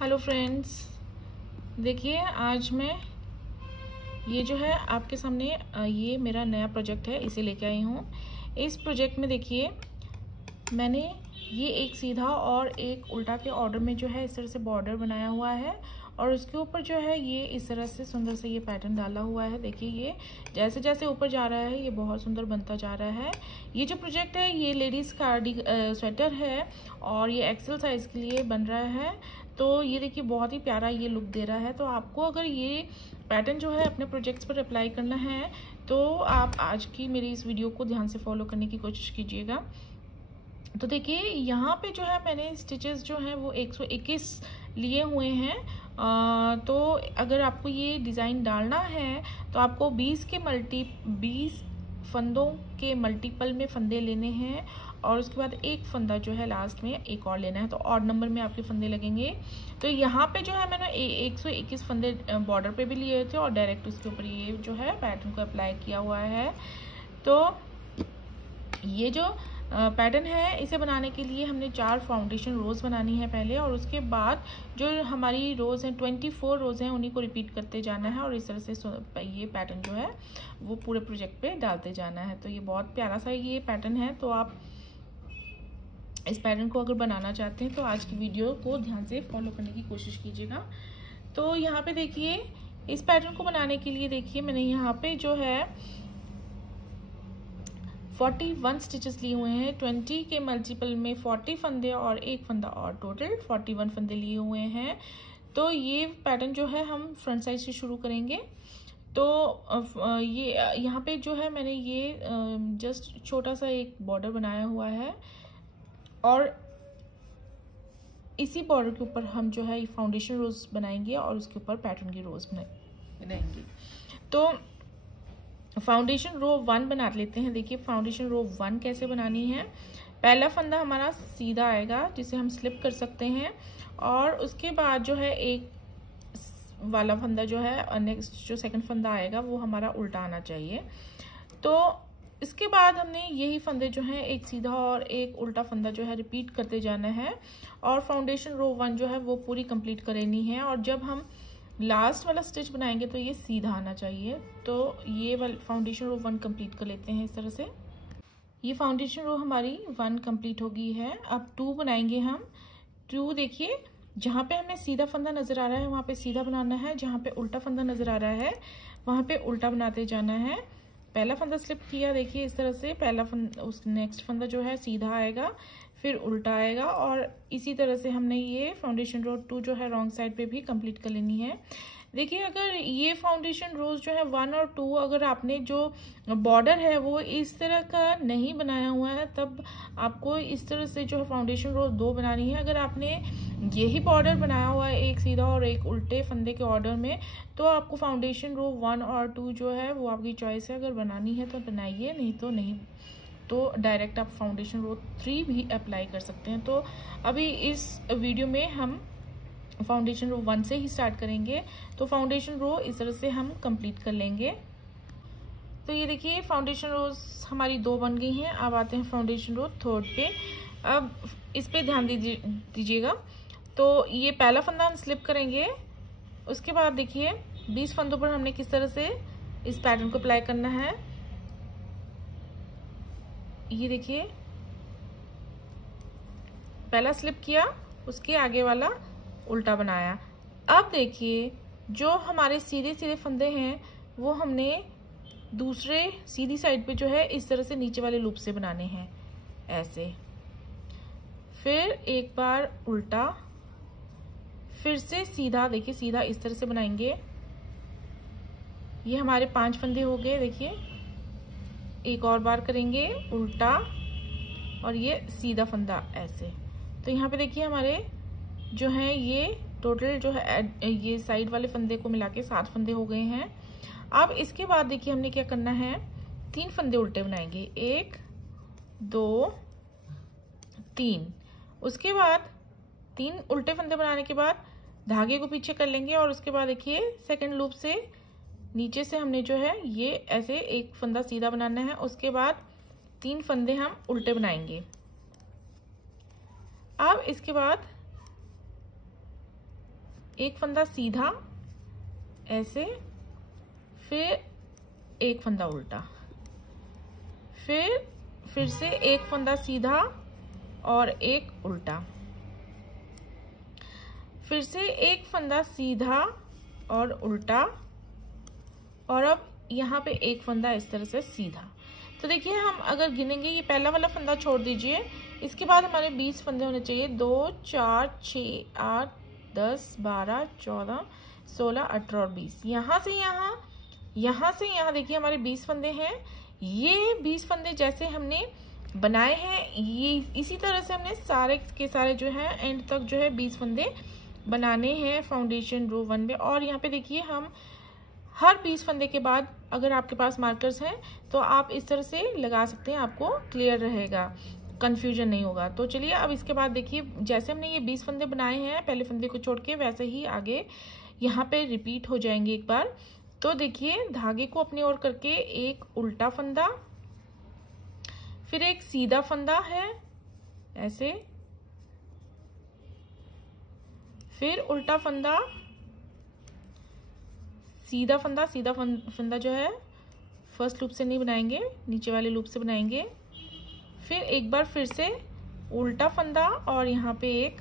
Hello friends, देखिए आज मैं ये जो है आपके सामने ये मेरा नया प्रोजेक्ट है, इसे लेके आई हूँ। इस प्रोजेक्ट में देखिए मैंने ये एक सीधा और एक उल्टा के ऑर्डर में जो है इस तरह से बॉर्डर बनाया हुआ है और उसके ऊपर जो है ये इस तरह से सुंदर से ये पैटर्न डाला हुआ है। देखिए ये जैसे जैसे ऊपर जा रहा है ये बहुत सुंदर बनता जा रहा है। ये जो प्रोजेक्ट है ये लेडीज़ कार्डी स्वेटर है और ये एक्सेल साइज के लिए बन रहा है। तो ये देखिए बहुत ही प्यारा ये लुक दे रहा है। तो आपको अगर ये पैटर्न जो है अपने प्रोजेक्ट्स पर अप्लाई करना है तो आप आज की मेरी इस वीडियो को ध्यान से फॉलो करने की कोशिश कीजिएगा। तो देखिए यहाँ पे जो है मैंने स्टिचेस जो हैं वो 121 लिए हुए हैं। तो अगर आपको ये डिज़ाइन डालना है तो आपको 20 फंदों के मल्टीपल में फंदे लेने हैं और उसके बाद एक फंदा जो है लास्ट में एक और लेना है। तो ऑड नंबर में आपके फंदे लगेंगे। तो यहाँ पे जो है मैंने 121 फंदे बॉर्डर पे भी लिए थे और डायरेक्ट उसके ऊपर ये जो है पैटर्न को अप्लाई किया हुआ है। तो ये जो पैटर्न है इसे बनाने के लिए हमने 4 फाउंडेशन रोज़ बनानी है पहले, और उसके बाद जो हमारी रोज़ हैं 24 रोज़ हैं उन्हीं को रिपीट करते जाना है और इस तरह से ये पैटर्न जो है वो पूरे प्रोजेक्ट पे डालते जाना है। तो ये बहुत प्यारा सा ये पैटर्न है। तो आप इस पैटर्न को अगर बनाना चाहते हैं तो आज की वीडियो को ध्यान से फॉलो करने की कोशिश कीजिएगा। तो यहाँ पे देखिए इस पैटर्न को बनाने के लिए देखिए मैंने यहाँ पे जो है 41 स्टिचेस लिए हुए हैं। 20 के मल्टीपल में 40 फंदे और एक फंदा और टोटल 41 फंदे लिए हुए हैं। तो ये पैटर्न जो है हम फ्रंट साइड से शुरू करेंगे। तो ये यहाँ पे जो है मैंने ये जस्ट छोटा सा एक बॉर्डर बनाया हुआ है और इसी बॉर्डर के ऊपर हम जो है फाउंडेशन रोज बनाएंगे और उसके ऊपर पैटर्न की रोज बनाएंगे। तो फाउंडेशन रो 1 बना लेते हैं। देखिए फाउंडेशन रो 1 कैसे बनानी है। पहला फंदा हमारा सीधा आएगा जिसे हम स्लिप कर सकते हैं और उसके बाद जो है एक वाला फंदा जो है नेक्स्ट जो सेकंड फंदा आएगा वो हमारा उल्टा आना चाहिए। तो इसके बाद हमने यही फंदे जो हैं एक सीधा और एक उल्टा फंदा जो है रिपीट करते जाना है और फाउंडेशन रो 1 जो है वो पूरी कंप्लीट करनी है। और जब हम लास्ट वाला स्टिच बनाएंगे तो ये सीधा आना चाहिए। तो ये वाला फाउंडेशन रो 1 कंप्लीट कर लेते हैं इस तरह से। ये फाउंडेशन रो हमारी 1 कंप्लीट हो गई है। अब 2 बनाएंगे हम। 2 देखिए जहाँ पे हमें सीधा फंदा नजर आ रहा है वहाँ पे सीधा बनाना है, जहाँ पे उल्टा फंदा नजर आ रहा है वहाँ पे उल्टा बनाते जाना है। पहला फंदा स्लिप किया देखिए इस तरह से, पहला फंदा उस नेक्स्ट फंदा जो है सीधा आएगा फिर उल्टा आएगा और इसी तरह से हमने ये फाउंडेशन रो 2 जो है रॉन्ग साइड पे भी कंप्लीट कर लेनी है। देखिए अगर ये फाउंडेशन रोज जो है 1 और 2 अगर आपने जो बॉर्डर है वो इस तरह का नहीं बनाया हुआ है तब आपको इस तरह से जो है फाउंडेशन रो 2 बनानी है। अगर आपने यही बॉर्डर बनाया हुआ है एक सीधा और एक उल्टे फंदे के ऑर्डर में तो आपको फाउंडेशन रो 1 और 2 जो है वो आपकी चॉइस है। अगर बनानी है तो बनाइए, नहीं तो नहीं, तो डायरेक्ट आप फाउंडेशन रो 3 भी अप्लाई कर सकते हैं। तो अभी इस वीडियो में हम फाउंडेशन रो 1 से ही स्टार्ट करेंगे। तो फाउंडेशन रो इस तरह से हम कंप्लीट कर लेंगे। तो ये देखिए फाउंडेशन रोज हमारी 2 बन गई हैं। अब आते हैं फाउंडेशन रो 3 पे। अब इस पे ध्यान दीजिएगा। तो ये पहला फंदा हम स्लिप करेंगे, उसके बाद देखिए 20 फंदों पर हमने किस तरह से इस पैटर्न को अप्लाई करना है। ये देखिए पहला स्लिप किया, उसके आगे वाला उल्टा बनाया। अब देखिए जो हमारे सीधे सीधे फंदे हैं वो हमने दूसरे सीधी साइड पे जो है इस तरह से नीचे वाले लूप से बनाने हैं ऐसे। फिर एक बार उल्टा, फिर से सीधा, देखिए सीधा इस तरह से बनाएंगे। ये हमारे 5 फंदे हो गए। देखिए एक और बार करेंगे उल्टा और ये सीधा फंदा ऐसे। तो यहाँ पे देखिए हमारे जो है ये टोटल जो है ये साइड वाले फंदे को मिला के 7 फंदे हो गए हैं। अब इसके बाद देखिए हमने क्या करना है, 3 फंदे उल्टे बनाएंगे, 1 2 3। उसके बाद 3 उल्टे फंदे बनाने के बाद धागे को पीछे कर लेंगे और उसके बाद देखिए सेकंड लूप से नीचे से हमने जो है ये ऐसे एक फंदा सीधा बनाना है। उसके बाद 3 फंदे हम उल्टे बनाएंगे। अब इसके बाद एक फंदा सीधा ऐसे, फिर एक फंदा उल्टा, फिर से एक फंदा सीधा और एक उल्टा, फिर से एक फंदा सीधा और उल्टा, और अब यहाँ पे एक फंदा इस तरह से सीधा। तो देखिए हम अगर गिनेंगे, ये पहला वाला फंदा छोड़ दीजिए, इसके बाद हमारे 20 फंदे होने चाहिए। 2 4 6 8 10 12 14 16 18 और 20। यहाँ से यहाँ देखिए हमारे 20 फंदे हैं। ये 20 फंदे जैसे हमने बनाए हैं, ये इसी तरह से हमने सारे के सारे जो है एंड तक जो है 20 फंदे बनाने हैं फाउंडेशन रो 1 में। और यहाँ पे देखिए हम हर 20 फंदे के बाद अगर आपके पास मार्कर्स हैं तो आप इस तरह से लगा सकते हैं, आपको क्लियर रहेगा, कंफ्यूजन नहीं होगा। तो चलिए अब इसके बाद देखिए जैसे हमने ये 20 फंदे बनाए हैं पहले फंदे को छोड़ के, वैसे ही आगे यहाँ पे रिपीट हो जाएंगे एक बार। तो देखिए धागे को अपनी ओर करके एक उल्टा फंदा, फिर एक सीधा फंदा है ऐसे, फिर उल्टा फंदा, सीधा फंदा जो है फर्स्ट लूप से नहीं बनाएंगे, नीचे वाले लूप से बनाएंगे, फिर एक बार फिर से उल्टा फंदा और यहाँ पे एक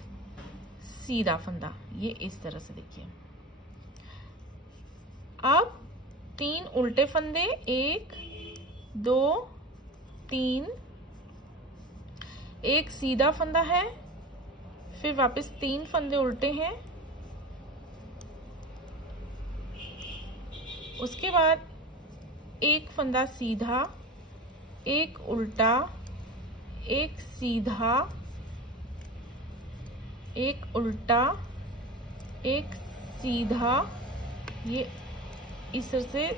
सीधा फंदा, ये इस तरह से देखिए। अब 3 उल्टे फंदे, 1 2 3, एक सीधा फंदा है, फिर वापस 3 फंदे उल्टे हैं, उसके बाद एक फंदा सीधा, एक उल्टा, एक सीधा, एक उल्टा, एक सीधा, ये इस तरह से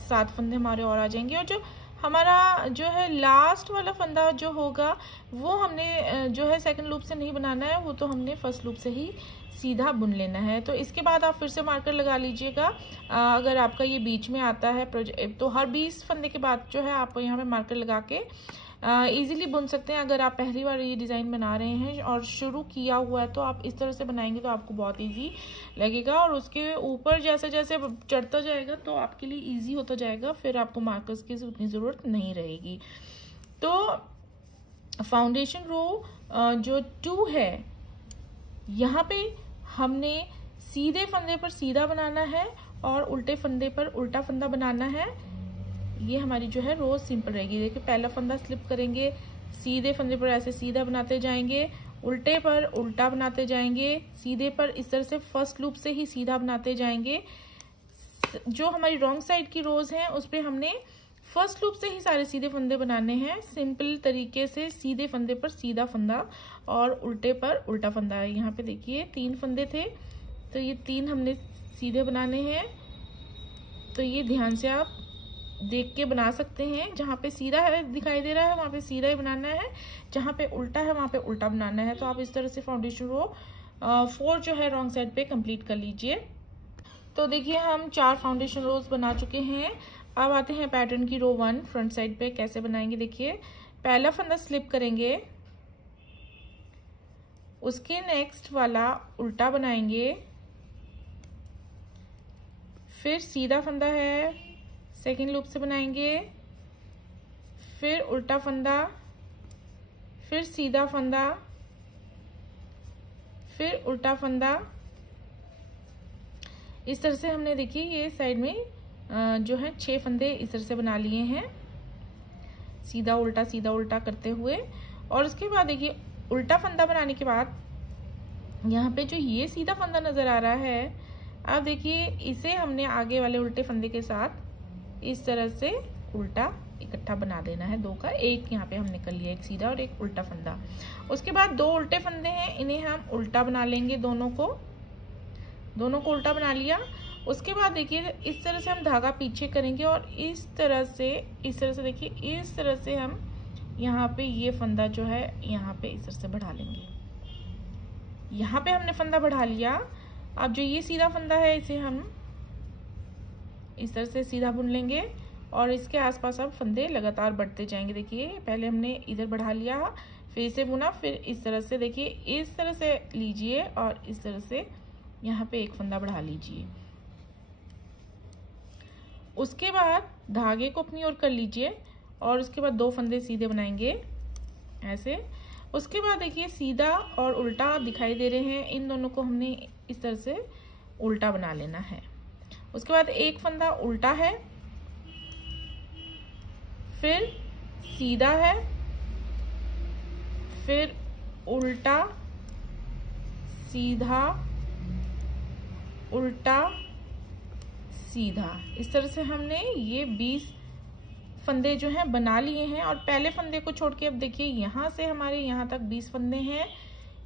7 फंदे हमारे और आ जाएंगे। और जो हमारा जो है लास्ट वाला फंदा जो होगा वो हमने जो है सेकंड लूप से नहीं बनाना है, वो तो हमने फर्स्ट लूप से ही सीधा बुन लेना है। तो इसके बाद आप फिर से मार्कर लगा लीजिएगा। अगर आपका ये बीच में आता है तो हर 20 फंदे के बाद जो है आप यहाँ पे मार्कर लगा के इजीली बुन सकते हैं। अगर आप पहली बार ये डिज़ाइन बना रहे हैं और शुरू किया हुआ है तो आप इस तरह से बनाएंगे तो आपको बहुत इजी लगेगा, और उसके ऊपर जैसे जैसे चढ़ता जाएगा तो आपके लिए इजी होता जाएगा, फिर आपको मार्कर्स की उतनी ज़रूरत नहीं रहेगी। तो फाउंडेशन रो जो 2 है, यहाँ पे हमने सीधे फंदे पर सीधा बनाना है और उल्टे फंदे पर उल्टा फंदा बनाना है। ये हमारी जो है रो सिंपल रहेगी। देखिए पहला फंदा स्लिप करेंगे, सीधे फंदे पर ऐसे सीधा बनाते जाएंगे, उल्टे पर उल्टा बनाते जाएंगे, सीधे पर इस तरह से फर्स्ट लूप से ही सीधा बनाते जाएंगे। जो हमारी रॉन्ग साइड की रोज हैं उस पर हमने फर्स्ट लूप से ही सारे सीधे फंदे बनाने हैं, सिंपल तरीके से सीधे फंदे पर सीधा फंदा और उल्टे पर उल्टा फंदा है। यहाँ पे देखिए 3 फंदे थे तो ये 3 हमने सीधे बनाने हैं। तो ये ध्यान से आप देख के बना सकते हैं, जहाँ पे सीधा है दिखाई दे रहा है वहाँ पे सीधा ही बनाना है, जहाँ पे उल्टा है वहाँ पे उल्टा बनाना है। तो आप इस तरह से फाउंडेशन रो 4 जो है रॉन्ग साइड पे कंप्लीट कर लीजिए। तो देखिए हम 4 फाउंडेशन रोज बना चुके हैं। अब आते हैं पैटर्न की रो 1 फ्रंट साइड पे कैसे बनाएंगे। देखिए पहला फंदा स्लिप करेंगे, उसके नेक्स्ट वाला उल्टा बनाएंगे, फिर सीधा फंदा है सेकेंड लूप से बनाएंगे, फिर उल्टा फंदा, फिर सीधा फंदा, फिर उल्टा फंदा। इस तरह से हमने देखिए ये साइड में जो है 6 फंदे इस तरह से बना लिए हैं, सीधा उल्टा करते हुए। और उसके बाद देखिए उल्टा फंदा बनाने के बाद यहाँ पे जो ये सीधा फंदा नजर आ रहा है, अब देखिए इसे हमने आगे वाले उल्टे फंदे के साथ इस तरह से उल्टा इकट्ठा बना देना है। 2 का 1 यहाँ पे हमने कर लिया, एक सीधा और एक उल्टा फंदा। उसके बाद 2 उल्टे फंदे हैं, इन्हें हम उल्टा बना लेंगे, दोनों को उल्टा बना लिया। उसके बाद देखिए इस तरह से हम धागा पीछे करेंगे और इस तरह से देखिए इस तरह से हम यहाँ पे ये फंदा जो है यहाँ पे इस तरह से बढ़ा लेंगे। यहाँ पे हमने फंदा बढ़ा लिया। अब जो ये सीधा फंदा है इसे हम इस तरह से सीधा बुन लेंगे और इसके आसपास अब फंदे लगातार बढ़ते जाएंगे। देखिए पहले हमने इधर बढ़ा लिया, फिर इसे बुना, फिर इस तरह से देखिए इस तरह से लीजिए और इस तरह से यहाँ पे एक फंदा बढ़ा लीजिए। उसके बाद धागे को अपनी ओर कर लीजिए और उसके बाद 2 फंदे सीधे बनाएंगे ऐसे। उसके बाद देखिए सीधा और उल्टा दिखाई दे रहे हैं, इन दोनों को हमने इस तरह से उल्टा बना लेना है। उसके बाद एक फंदा उल्टा है, फिर सीधा है, फिर उल्टा, सीधा, उल्टा, सीधा। इस तरह से हमने ये 20 फंदे जो हैं बना लिए हैं। और पहले फंदे को छोड़ के अब देखिए यहाँ से हमारे यहाँ तक 20 फंदे हैं।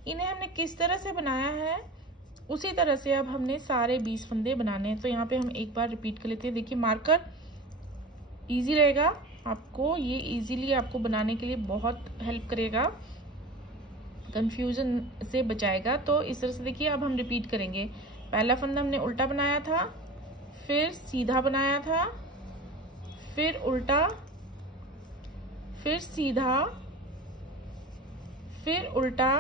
इन्हें हमने किस तरह से बनाया है उसी तरह से अब हमने सारे 20 फंदे बनाने हैं। तो यहाँ पे हम एक बार रिपीट कर लेते हैं। देखिए मार्कर इजी रहेगा आपको, ये इजीली आपको बनाने के लिए बहुत हेल्प करेगा, कंफ्यूजन से बचाएगा। तो इस तरह से देखिए अब हम रिपीट करेंगे। पहला फंदा हमने उल्टा बनाया था, फिर सीधा बनाया था, फिर उल्टा, फिर सीधा, फिर उल्टा,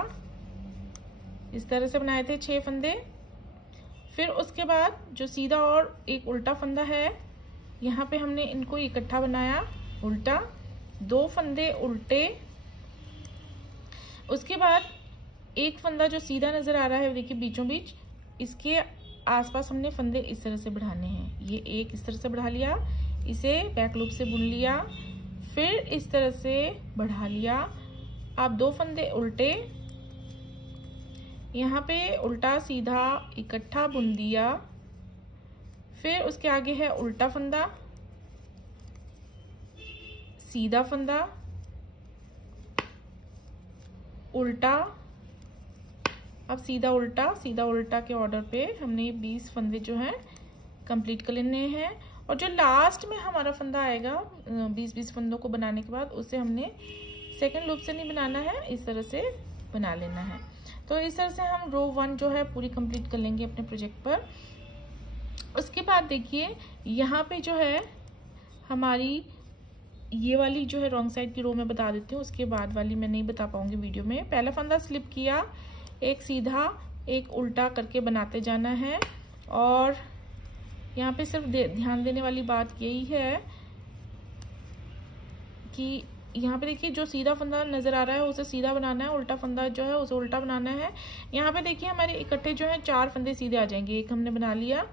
इस तरह से बनाए थे 6 फंदे। फिर उसके बाद जो सीधा और एक उल्टा फंदा है यहाँ पे हमने इनको इकट्ठा बनाया, उल्टा, 2 फंदे उल्टे। उसके बाद एक फंदा जो सीधा नजर आ रहा है देखिए बीचों बीच, इसके आसपास हमने फंदे इस तरह से बढ़ाने हैं। ये एक इस तरह से बढ़ा लिया, इसे बैक लूप से बुन लिया, फिर इस तरह से बढ़ा लिया। आप 2 फंदे उल्टे, यहाँ पे उल्टा सीधा इकट्ठा बुन दिया, फिर उसके आगे है उल्टा फंदा, सीधा फंदा, उल्टा, अब सीधा उल्टा के ऑर्डर पे हमने 20 फंदे जो हैं कंप्लीट कर लेने हैं। और जो लास्ट में हमारा फंदा आएगा 20 फंदों को बनाने के बाद, उसे हमने सेकंड लूप से नहीं बनाना है, इस तरह से बना लेना है। तो इस तरह से हम रो 1 जो है पूरी कंप्लीट कर लेंगे अपने प्रोजेक्ट पर। उसके बाद देखिए यहाँ पे जो है हमारी ये वाली जो है रॉन्ग साइड की रो में बता देती हूँ, उसके बाद वाली मैं नहीं बता पाऊंगी वीडियो में। पहला फंदा स्लिप किया, एक सीधा एक उल्टा करके बनाते जाना है। और यहाँ पे सिर्फ ध्यान देने वाली बात यही है कि यहाँ पे देखिए जो सीधा फंदा नजर आ रहा है उसे सीधा बनाना है, उल्टा फंदा जो है उसे उल्टा बनाना है। यहाँ पे देखिए हमारे इकट्ठे जो है 4 फंदे सीधे आ जाएंगे, एक हमने बना लिया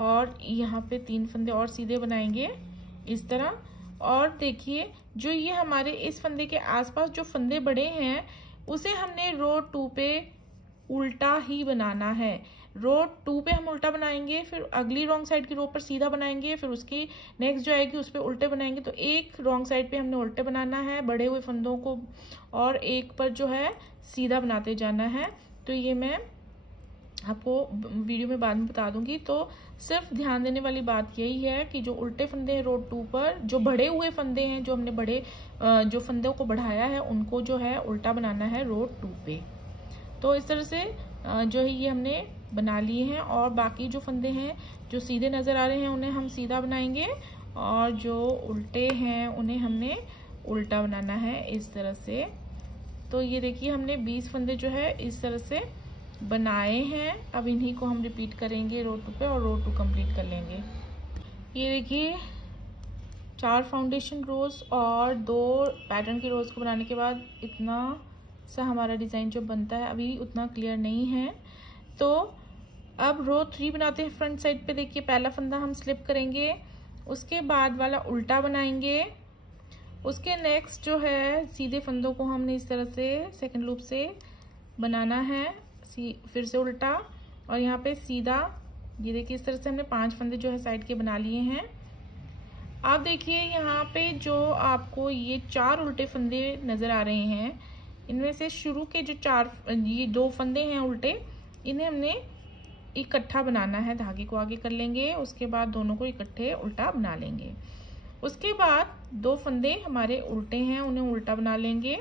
और यहाँ पे 3 फंदे और सीधे बनाएंगे इस तरह। और देखिए जो ये हमारे इस फंदे के आसपास जो फंदे बड़े हैं उसे हमने रो 2 पे उल्टा ही बनाना है। रो 2 पे हम उल्टा बनाएंगे, फिर अगली रॉन्ग साइड की रो पर सीधा बनाएंगे, फिर उसकी नेक्स्ट जो आएगी उस पर उल्टे बनाएंगे। तो एक रॉन्ग साइड पे हमने उल्टे बनाना है बढ़े हुए फंदों को, और एक पर जो है सीधा बनाते जाना है। तो ये मैं आपको वीडियो में बाद में बता दूंगी। तो सिर्फ ध्यान देने वाली बात यही है कि जो उल्टे फंदे हैं रो 2 पर, जो बढ़े हुए फंदे हैं जो हमने जो फंदों को बढ़ाया है उनको जो है उल्टा बनाना है रो 2 पे। तो इस तरह से जो है ये हमने बना लिए हैं। और बाकी जो फंदे हैं जो सीधे नजर आ रहे हैं उन्हें हम सीधा बनाएंगे, और जो उल्टे हैं उन्हें हमने उल्टा बनाना है इस तरह से। तो ये देखिए हमने 20 फंदे जो है इस तरह से बनाए हैं। अब इन्हीं को हम रिपीट करेंगे रो 2 पे और रो 2 कंप्लीट कर लेंगे। ये देखिए 4 फाउंडेशन रोज और 2 पैटर्न की रोज को बनाने के बाद इतना सा हमारा डिज़ाइन जो बनता है, अभी उतना क्लियर नहीं है। तो अब रो 3 बनाते हैं। फ्रंट साइड पे देखिए पहला फंदा हम स्लिप करेंगे, उसके बाद वाला उल्टा बनाएंगे, उसके नेक्स्ट जो है सीधे फंदों को हमने इस तरह से सेकंड लूप से बनाना है, फिर से उल्टा और यहाँ पे सीधा। ये देखिए इस तरह से हमने 5 फंदे जो है साइड के बना लिए हैं। आप देखिए यहाँ पे जो आपको ये 4 उल्टे फंदे नजर आ रहे हैं, इनमें से शुरू के जो 2 फंदे हैं उल्टे, इन्हें हमने इकट्ठा बनाना है। धागे को आगे कर लेंगे, उसके बाद दोनों को इकट्ठे उल्टा बना लेंगे। उसके बाद 2 फंदे हमारे उल्टे हैं, उन्हें उल्टा बना लेंगे।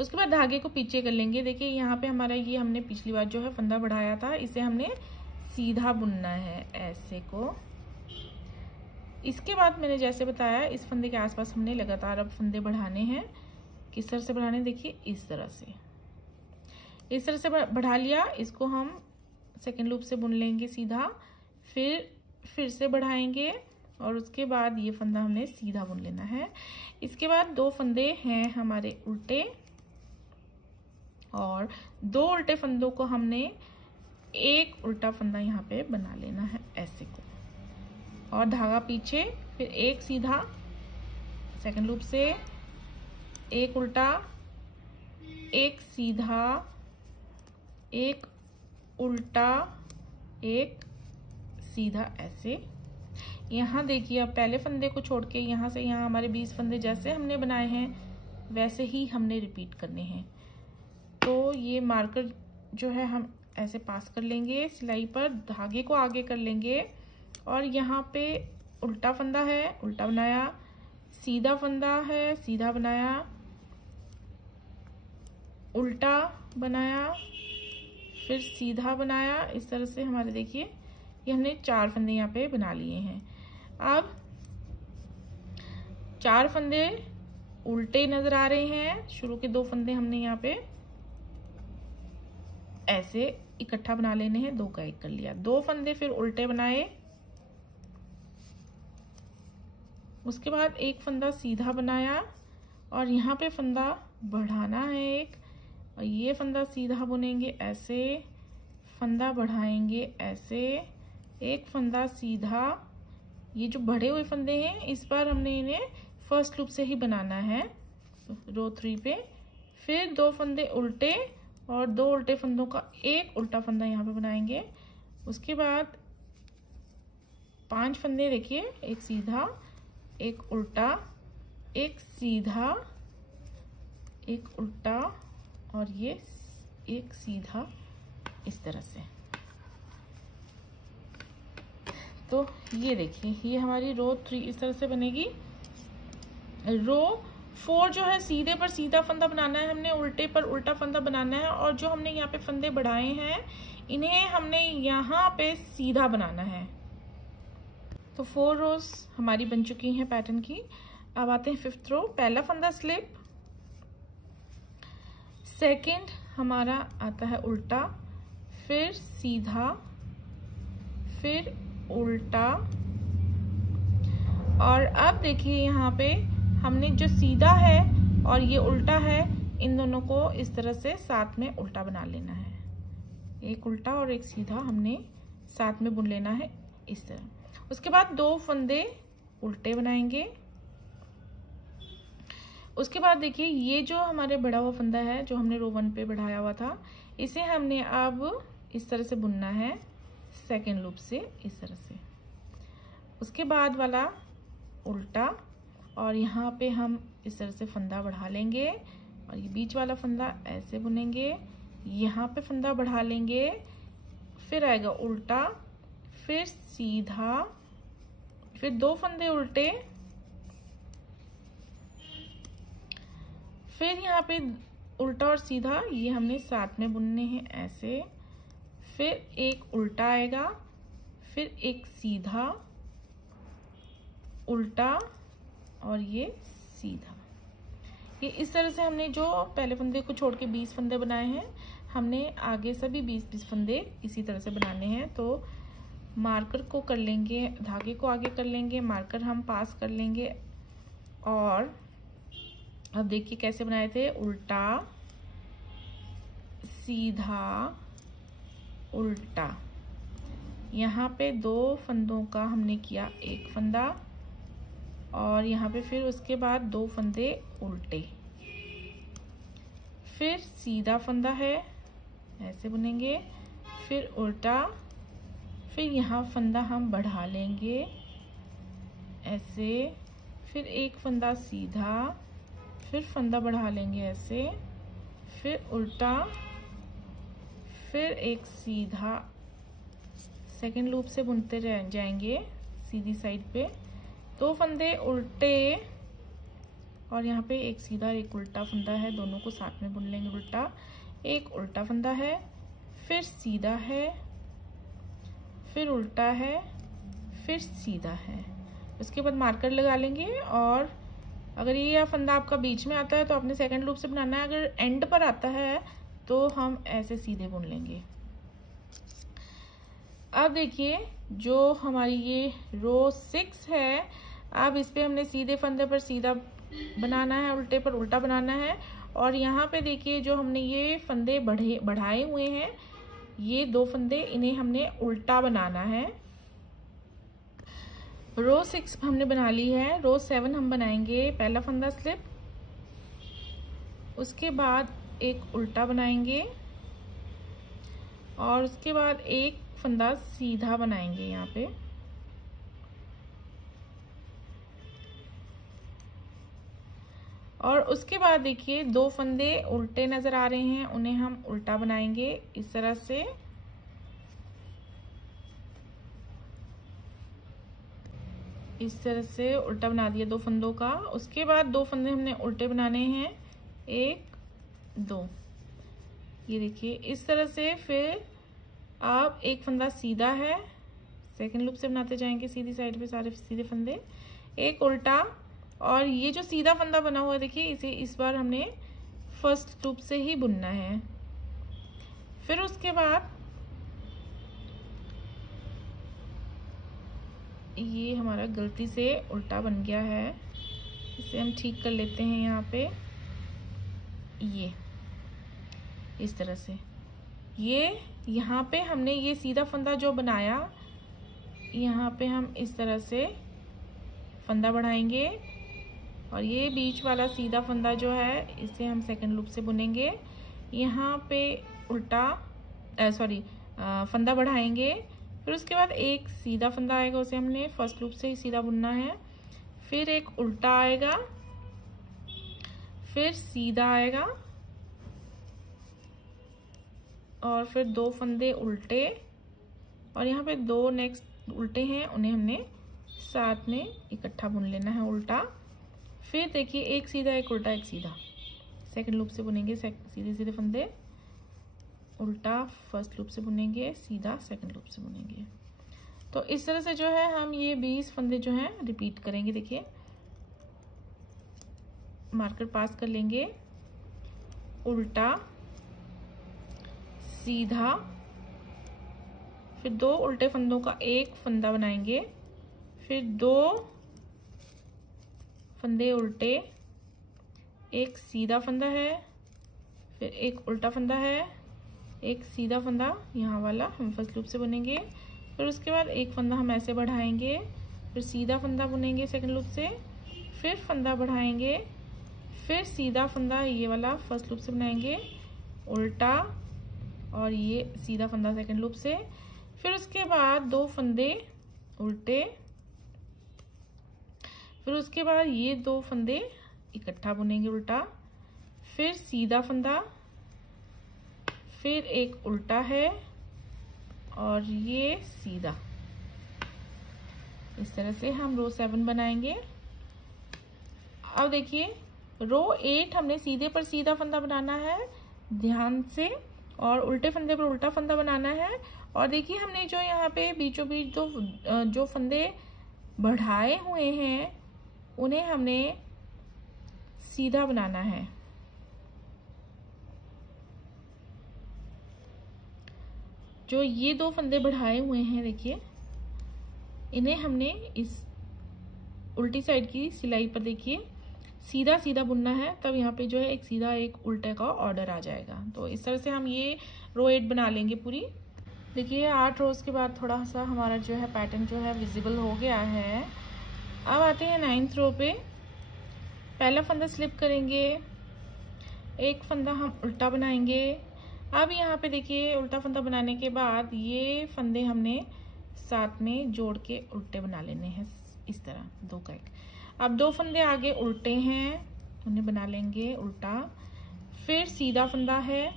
उसके बाद धागे को पीछे कर लेंगे। देखिए यहाँ पे हमारा ये हमने पिछली बार जो है फंदा बढ़ाया था, इसे हमने सीधा बुनना है ऐसे को। इसके बाद मैंने जैसे बताया इस फंदे के आसपास हमने लगातार अब फंदे बढ़ाने हैं। किस तरह से बढ़ाने, देखिए इस तरह से। इस तरह से बढ़ा लिया, इसको हम सेकेंड लूप से बुन लेंगे सीधा, फिर से बढ़ाएंगे और उसके बाद ये फंदा हमने सीधा बुन लेना है। इसके बाद 2 फंदे हैं हमारे उल्टे और 2 उल्टे फंदों को हमने एक उल्टा फंदा यहाँ पे बना लेना है ऐसे को, और धागा पीछे, फिर एक सीधा सेकंड लूप से, एक उल्टा, एक सीधा, एक उल्टा, एक सीधा ऐसे। यहाँ देखिए अब पहले फंदे को छोड़ के यहाँ से यहाँ हमारे 20 फंदे जैसे हमने बनाए हैं वैसे ही हमने रिपीट करने हैं। तो ये मार्कर जो है हम ऐसे पास कर लेंगे सिलाई पर, धागे को आगे कर लेंगे और यहाँ पे उल्टा फंदा है, उल्टा बनाया, सीधा फंदा है, सीधा बनाया, उल्टा बनाया, फिर सीधा बनाया। इस तरह से हमारे देखिए ये हमने 4 फंदे यहाँ पे बना लिए हैं। अब 4 फंदे उल्टे नजर आ रहे हैं, शुरू के 2 फंदे हमने यहाँ पे ऐसे इकट्ठा बना लेने हैं, 2 का 1 कर लिया, 2 फंदे फिर उल्टे बनाए, उसके बाद एक फंदा सीधा बनाया और यहाँ पे फंदा बढ़ाना है एक, और ये फंदा सीधा बुनेंगे ऐसे, फंदा बढ़ाएंगे ऐसे, एक फंदा सीधा। ये जो बढ़े हुए फंदे हैं इस बार हमने इन्हें फर्स्ट लूप से ही बनाना है रो 3 पे। फिर 2 फंदे उल्टे और 2 उल्टे फंदों का एक उल्टा फंदा यहाँ पे बनाएंगे। उसके बाद 5 फंदे देखिए, एक सीधा, एक उल्टा, एक सीधा, एक उल्टा और ये एक सीधा, इस तरह से। तो ये देखिए ये हमारी रो 3 इस तरह से बनेगी। रो 4 जो है सीधे पर सीधा फंदा बनाना है हमने, उल्टे पर उल्टा फंदा बनाना है, और जो हमने यहाँ पे फंदे बढ़ाए हैं इन्हें हमने यहाँ पे सीधा बनाना है। तो 4 रोज हमारी बन चुकी हैं पैटर्न की। अब आते हैं 5th रो। पहला फंदा स्लिप, सेकंड हमारा आता है उल्टा, फिर सीधा, फिर उल्टा, और अब देखिए यहाँ पे हमने जो सीधा है और ये उल्टा है इन दोनों को इस तरह से साथ में उल्टा बना लेना है। एक उल्टा और एक सीधा हमने साथ में बुन लेना है इस तरह। उसके बाद 2 फंदे उल्टे बनाएंगे। उसके बाद देखिए ये जो हमारे बढ़ा हुआ फंदा है जो हमने रो 1 पे बढ़ाया हुआ था, इसे हमने अब इस तरह से बुनना है सेकेंड लूप से, इस तरह से। उसके बाद वाला उल्टा, और यहाँ पे हम इस तरह से फंदा बढ़ा लेंगे और ये बीच वाला फंदा ऐसे बुनेंगे, यहाँ पे फंदा बढ़ा लेंगे, फिर आएगा उल्टा, फिर सीधा, फिर 2 फंदे उल्टे, फिर यहाँ पे उल्टा और सीधा ये हमने साथ में बुनने हैं ऐसे, फिर एक उल्टा आएगा, फिर एक सीधा, उल्टा और ये सीधा। ये इस तरह से हमने जो पहले फंदे को छोड़ के 20 फंदे बनाए हैं, हमने आगे सभी 20-20 फंदे इसी तरह से बनाने हैं। तो मार्कर को कर लेंगे, धागे को आगे कर लेंगे, मार्कर हम पास कर लेंगे, और अब देखिए कैसे बनाए थे, उल्टा, सीधा, उल्टा। यहाँ पे 2 फंदों का हमने किया एक फंदा, और यहाँ पे फिर उसके बाद 2 फंदे उल्टे, फिर सीधा फंदा है ऐसे बुनेंगे, फिर उल्टा, फिर यहाँ फंदा हम बढ़ा लेंगे ऐसे, फिर एक फंदा सीधा, फिर फंदा बढ़ा लेंगे ऐसे, फिर उल्टा, फिर एक सीधा, सेकेंड लूप से बुनते रह जाएंगे सीधी साइड पे, 2 फंदे उल्टे, और यहाँ पे एक सीधा एक उल्टा फंदा है, दोनों को साथ में बुन लेंगे। उल्टा, एक उल्टा फंदा है, फिर सीधा है, फिर उल्टा है, फिर सीधा है। उसके बाद मार्कर लगा लेंगे, और अगर ये फंदा आपका बीच में आता है तो आपने सेकंड लूप से बनाना है, अगर एंड पर आता है तो हम ऐसे सीधे बुन लेंगे। अब देखिए जो हमारी ये रो 6 है, अब इस पे हमने सीधे फंदे पर सीधा बनाना है, उल्टे पर उल्टा बनाना है। और यहाँ पे देखिए जो हमने ये फंदे बढ़ाए हुए हैं, ये 2 फंदे, इन्हें हमने उल्टा बनाना है। रो 6 हमने बना ली है। रो 7 हम बनाएंगे। पहला फंदा स्लिप, उसके बाद एक उल्टा बनाएंगे और उसके बाद एक फंदा सीधा बनाएंगे यहाँ पे। और उसके बाद देखिए 2 फंदे उल्टे नजर आ रहे हैं, उन्हें हम उल्टा बनाएंगे इस तरह से। इस तरह से उल्टा बना दिया 2 फंदों का। उसके बाद 2 फंदे हमने उल्टे बनाने हैं, 1 2, ये देखिए इस तरह से। फिर आप एक फंदा सीधा है, सेकंड लूप से बनाते जाएंगे सीधी साइड पे सारे सीधे फंदे, एक उल्टा, और ये जो सीधा फंदा बना हुआ है देखिए, इसे इस बार हमने फर्स्ट लूप से ही बुनना है। फिर उसके बाद ये हमारा गलती से उल्टा बन गया है, इसे हम ठीक कर लेते हैं यहाँ पे, ये इस तरह से। ये यहाँ पे हमने ये सीधा फंदा जो बनाया, यहाँ पे हम इस तरह से फंदा बढ़ाएंगे और ये बीच वाला सीधा फंदा जो है इसे हम सेकंड लूप से बुनेंगे। यहाँ पे उल्टा फंदा बढ़ाएंगे। फिर उसके बाद एक सीधा फंदा आएगा, उसे हमने फर्स्ट लूप से ही सीधा बुनना है। फिर एक उल्टा आएगा, फिर सीधा आएगा और फिर 2 फंदे उल्टे, और यहाँ पे 2 नेक्स्ट उल्टे हैं, उन्हें हमने साथ में इकट्ठा बुन लेना है उल्टा। फिर देखिए एक सीधा एक उल्टा एक सीधा, सेकंड लूप से बुनेंगे सीधे सीधे फंदे, उल्टा फर्स्ट लूप से बुनेंगे, सीधा सेकंड लूप से बुनेंगे। तो इस तरह से जो है हम ये 20 फंदे जो हैं रिपीट करेंगे। देखिए मार्कर पास कर लेंगे, उल्टा सीधा, फिर 2 उल्टे फंदों का एक फंदा बनाएंगे, फिर 2 फंदे उल्टे, एक सीधा फंदा है, फिर एक उल्टा फंदा है, एक सीधा फंदा यहाँ वाला हम फर्स्ट लूप से बुनेंगे। फिर उसके बाद एक फंदा हम ऐसे बढ़ाएंगे, फिर सीधा फंदा बुनेंगे सेकंड लूप से, फिर फंदा बढ़ाएंगे, फिर सीधा फंदा ये वाला फर्स्ट लूप से बनाएंगे, उल्टा, और ये सीधा फंदा सेकंड लूप से। फिर उसके बाद 2 फंदे उल्टे, फिर उसके बाद ये 2 फंदे इकट्ठा बुनेंगे उल्टा, फिर सीधा फंदा, फिर एक उल्टा है और ये सीधा। इस तरह से हम रो 7 बनाएंगे। अब देखिए रो 8 हमने सीधे पर सीधा फंदा बनाना है ध्यान से, और उल्टे फंदे पर उल्टा फंदा बनाना है। और देखिए हमने जो यहाँ पे बीचों बीच जो फंदे बढ़ाए हुए हैं उन्हें हमने सीधा बनाना है। जो ये 2 फंदे बढ़ाए हुए हैं देखिए, इन्हें हमने इस उल्टी साइड की सिलाई पर देखिए सीधा सीधा बुनना है, तब यहाँ पे जो है एक सीधा एक उल्टे का ऑर्डर आ जाएगा। तो इस तरह से हम ये रो 8 बना लेंगे पूरी। देखिए 8 रोज के बाद थोड़ा सा हमारा जो है पैटर्न जो है विजिबल हो गया है। अब आते हैं 9th रो पे। पहला फंदा स्लिप करेंगे, एक फंदा हम उल्टा बनाएंगे। अब यहाँ पे देखिए उल्टा फंदा बनाने के बाद ये फंदे हमने साथ में जोड़ के उल्टे बना लेने हैं इस तरह 2 का एक। अब 2 फंदे आगे उल्टे हैं, उन्हें बना लेंगे उल्टा, फिर सीधा फंदा है,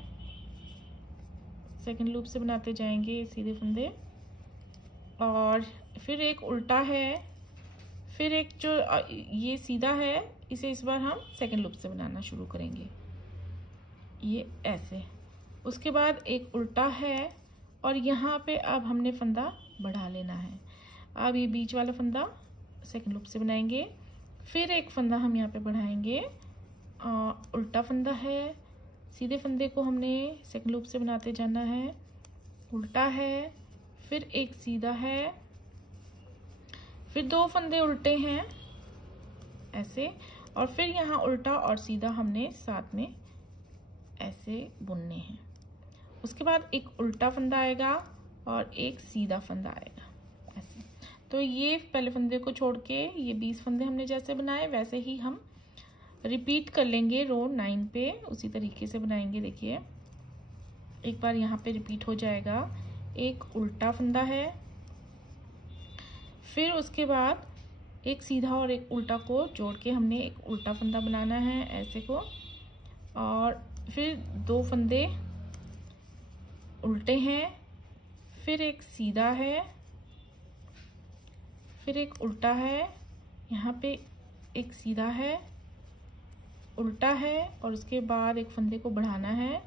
सेकंड लूप से बनाते जाएंगे सीधे फंदे, और फिर एक उल्टा है, फिर एक जो ये सीधा है इसे इस बार हम सेकंड लूप से बनाना शुरू करेंगे, ये ऐसे। उसके बाद एक उल्टा है और यहाँ पे अब हमने फंदा बढ़ा लेना है। अब ये बीच वाला फंदा सेकंड लूप से बनाएंगे, फिर एक फंदा हम यहाँ पे बढ़ाएंगे, उल्टा फंदा है, सीधे फंदे को हमने सेकंड लूप से बनाते जाना है। उल्टा है, फिर एक सीधा है, फिर 2 फंदे उल्टे हैं ऐसे, और फिर यहाँ उल्टा और सीधा हमने साथ में ऐसे बुनने हैं। उसके बाद एक उल्टा फंदा आएगा और एक सीधा फंदा आएगा ऐसे। तो ये पहले फंदे को छोड़ के ये 20 फंदे हमने जैसे बनाए वैसे ही हम रिपीट कर लेंगे रो 9 पे, उसी तरीके से बनाएंगे। देखिए एक बार यहाँ पे रिपीट हो जाएगा। एक उल्टा फंदा है, फिर उसके बाद एक सीधा और एक उल्टा को जोड़ के हमने एक उल्टा फंदा बनाना है ऐसे को, और फिर 2 फंदे उल्टे हैं, फिर एक सीधा है, फिर एक उल्टा है, यहाँ पे एक सीधा है, उल्टा है, और उसके बाद एक फंदे को बढ़ाना है,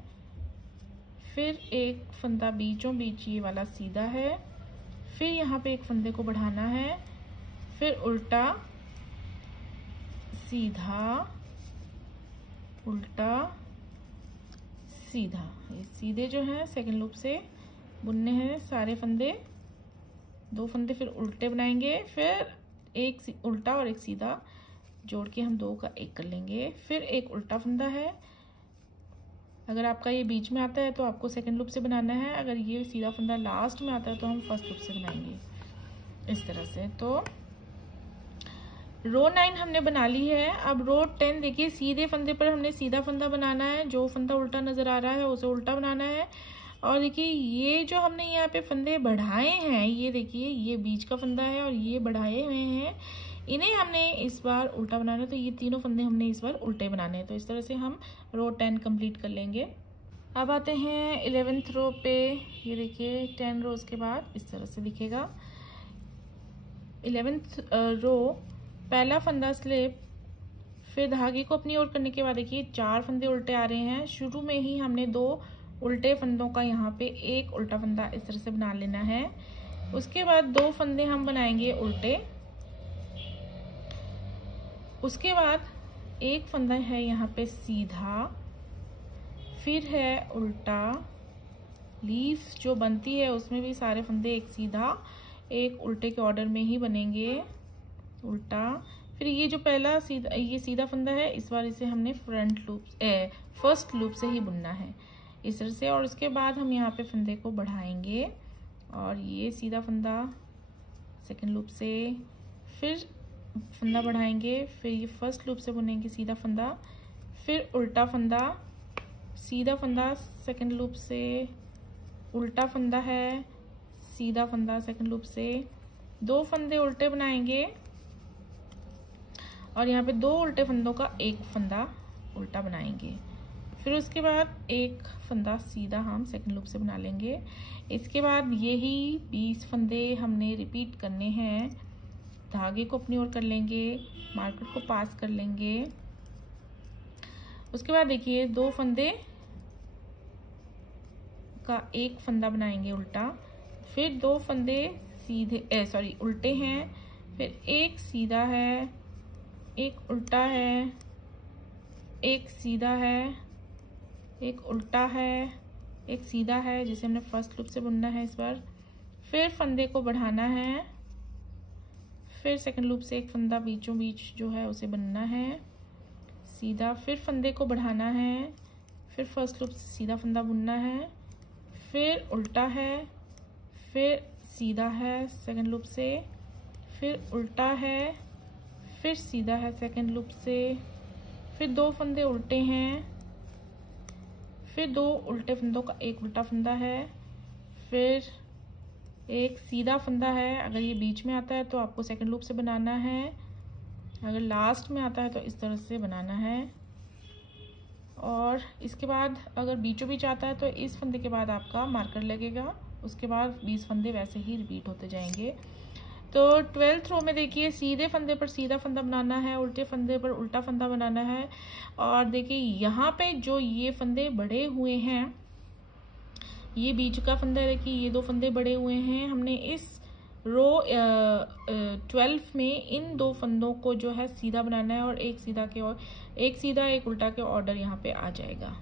फिर एक फंदा बीचों बीच ये वाला सीधा है, फिर यहाँ पे एक फंदे को बढ़ाना है, फिर उल्टा सीधा उल्टा सीधा। ये सीधे जो हैं सेकंड लूप से बुनने हैं सारे फंदे। 2 फंदे फिर उल्टे बनाएंगे, फिर एक उल्टा और एक सीधा जोड़ के हम 2 का 1 कर लेंगे। फिर एक उल्टा फंदा है, अगर आपका ये बीच में आता है तो आपको सेकंड लूप से बनाना है, अगर ये सीधा फंदा लास्ट में आता है तो हम फर्स्ट लूप से बनाएंगे इस तरह से। तो रो 9 हमने बना ली है। अब रो 10 देखिए, सीधे फंदे पर हमने सीधा फंदा बनाना है, जो फंदा उल्टा नजर आ रहा है उसे उल्टा बनाना है। और देखिए ये जो हमने यहाँ पे फंदे बढ़ाए हैं, ये देखिए ये बीच का फंदा है और ये बढ़ाए हुए हैं, इन्हें हमने इस बार उल्टा बनाना है। तो ये तीनों फंदे हमने इस बार उल्टे बनाने हैं। तो इस तरह से हम रो 10 कंप्लीट कर लेंगे। अब आते हैं 11th रो पे। ये देखिए 10 रोज के बाद इस तरह से दिखेगा। 11th रो, पहला फंदा स्लिप, फिर धागे को अपनी ओर करने के बाद देखिए 4 फंदे उल्टे आ रहे हैं। शुरू में ही हमने 2 उल्टे फंदों का यहाँ पे एक उल्टा फंदा इस तरह से बना लेना है। उसके बाद 2 फंदे हम बनाएंगे उल्टे, उसके बाद एक फंदा है यहाँ पे सीधा, फिर है उल्टा। लीफ जो बनती है उसमें भी सारे फंदे एक सीधा एक उल्टे के ऑर्डर में ही बनेंगे, उल्टा। फिर ये जो पहला सीधा, ये सीधा फंदा है, इस बार इसे हमने फर्स्ट लूप से ही बुनना है इस तरह से। और उसके बाद हम यहाँ पे फंदे को बढ़ाएंगे और ये सीधा फंदा सेकंड लूप से, फिर फंदा बढ़ाएंगे, फिर ये फर्स्ट लूप से बुनेंगे सीधा फंदा, फिर उल्टा फंदा, सीधा फंदा सेकंड लूप से, उल्टा फंदा है, सीधा फंदा सेकंड लूप से, 2 फंदे उल्टे बनाएंगे और यहाँ पे 2 उल्टे फंदों का एक फंदा उल्टा बनाएंगे। फिर उसके बाद एक फंदा सीधा हम सेकंड लूप से बना लेंगे। इसके बाद यही 20 फंदे हमने रिपीट करने हैं। धागे को अपनी ओर कर लेंगे, मार्कर को पास कर लेंगे। उसके बाद देखिए 2 फंदे का एक फंदा बनाएंगे उल्टा, फिर 2 फंदे सीधे उल्टे हैं, फिर एक सीधा है, एक उल्टा है, एक सीधा है, एक उल्टा है, एक सीधा है जिसे हमने फर्स्ट लूप से बुनना है इस बार। फिर फंदे को बढ़ाना है, फिर सेकंड लूप से एक फंदा बीचों बीच जो है उसे बनना है सीधा, फिर फंदे को बढ़ाना है, फिर फर्स्ट लूप से सीधा फंदा बुनना है, फिर उल्टा है, फिर सीधा है सेकंड लूप से, फिर उल्टा है, फिर सीधा है सेकंड लूप से, फिर 2 फंदे उल्टे हैं, फिर 2 उल्टे फंदों का एक उल्टा फंदा है, फिर एक सीधा फंदा है। अगर ये बीच में आता है तो आपको सेकंड लूप से बनाना है, अगर लास्ट में आता है तो इस तरह से बनाना है। और इसके बाद अगर बीचों बीच आता है तो इस फंदे के बाद आपका मार्कर लगेगा, उसके बाद 20 फंदे वैसे ही रिपीट होते जाएंगे। तो 12th रो में देखिए सीधे फंदे पर सीधा फंदा बनाना है, उल्टे फंदे पर उल्टा फंदा बनाना है। और देखिए यहाँ पे जो ये फंदे बड़े हुए हैं, ये बीच का फंदा है, देखिए ये 2 फंदे बड़े हुए हैं। हमने इस रो 12 में इन 2 फंदों को जो है सीधा बनाना है और एक सीधा एक उल्टा के ऑर्डर यहाँ पे आ जाएगा।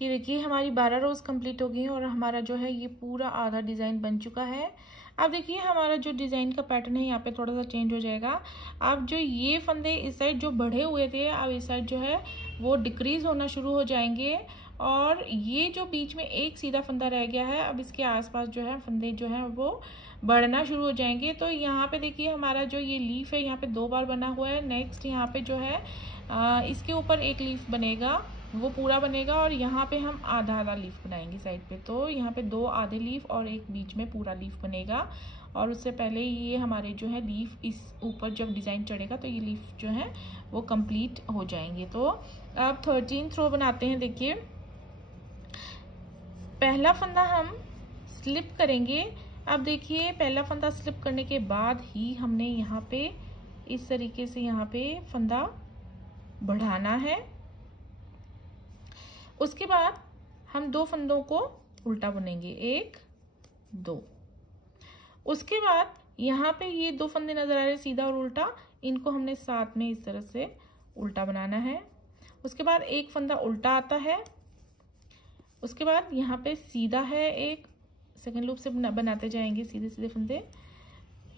ये देखिए हमारी 12 रोज कंप्लीट हो गई हैं और हमारा जो है ये पूरा आधा डिज़ाइन बन चुका है। अब देखिए हमारा जो डिज़ाइन का पैटर्न है यहाँ पे थोड़ा सा चेंज हो जाएगा। अब जो ये फंदे इस साइड जो बढ़े हुए थे, अब इस साइड जो है वो डिक्रीज होना शुरू हो जाएंगे और ये जो बीच में एक सीधा फंदा रह गया है, अब इसके आसपास जो है फंदे जो है वो बढ़ना शुरू हो जाएंगे। तो यहाँ पे देखिए हमारा जो ये लीफ है यहाँ पे 2 बार बना हुआ है। नेक्स्ट यहाँ पे जो है इसके ऊपर एक लीफ बनेगा, वो पूरा बनेगा और यहाँ पे हम आधा आधा लीफ बनाएंगे साइड पे। तो यहाँ पे 2 आधे लीफ और एक बीच में पूरा लीफ बनेगा। और उससे पहले ये हमारे जो है लीफ इस ऊपर जब डिज़ाइन चढ़ेगा तो ये लीफ जो है वो कंप्लीट हो जाएंगे। तो अब 13th रो बनाते हैं। देखिए पहला फंदा हम स्लिप करेंगे। अब देखिए पहला फंदा स्लिप करने के बाद ही हमने यहाँ पे इस तरीके से यहाँ पे फंदा बढ़ाना है। उसके बाद हम 2 फंदों को उल्टा बुनेंगे, 1 2। उसके बाद यहाँ पे ये 2 फंदे नजर आ रहे हैं सीधा और उल्टा, इनको हमने साथ में इस तरह से उल्टा बनाना है। उसके बाद एक फंदा उल्टा आता है। उसके बाद यहाँ पे सीधा है, एक सेकंड लूप से बनाते जाएंगे सीधे सीधे फंदे।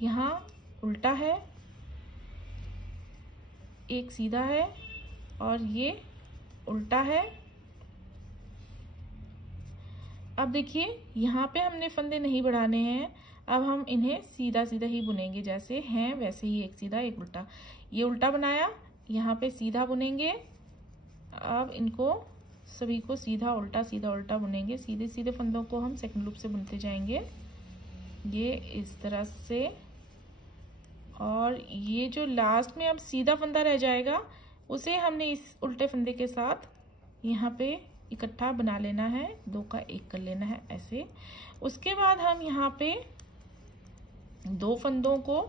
यहाँ उल्टा है, एक सीधा है और ये उल्टा है। अब देखिए यहाँ पे हमने फंदे नहीं बढ़ाने हैं, अब हम इन्हें सीधा सीधा ही बुनेंगे, जैसे हैं वैसे ही, एक सीधा एक उल्टा। ये उल्टा बनाया, यहाँ पे सीधा बुनेंगे। अब इनको सभी को सीधा उल्टा बुनेंगे। सीधे सीधे फंदों को हम सेकंड लूप से बुनते जाएंगे, ये इस तरह से। और ये जो लास्ट में अब सीधा फंदा रह जाएगा उसे हमने इस उल्टे फंदे के साथ यहाँ पे इकट्ठा बना लेना है, 2 का 1 कर लेना है ऐसे। उसके बाद हम यहाँ पे 2 फंदों को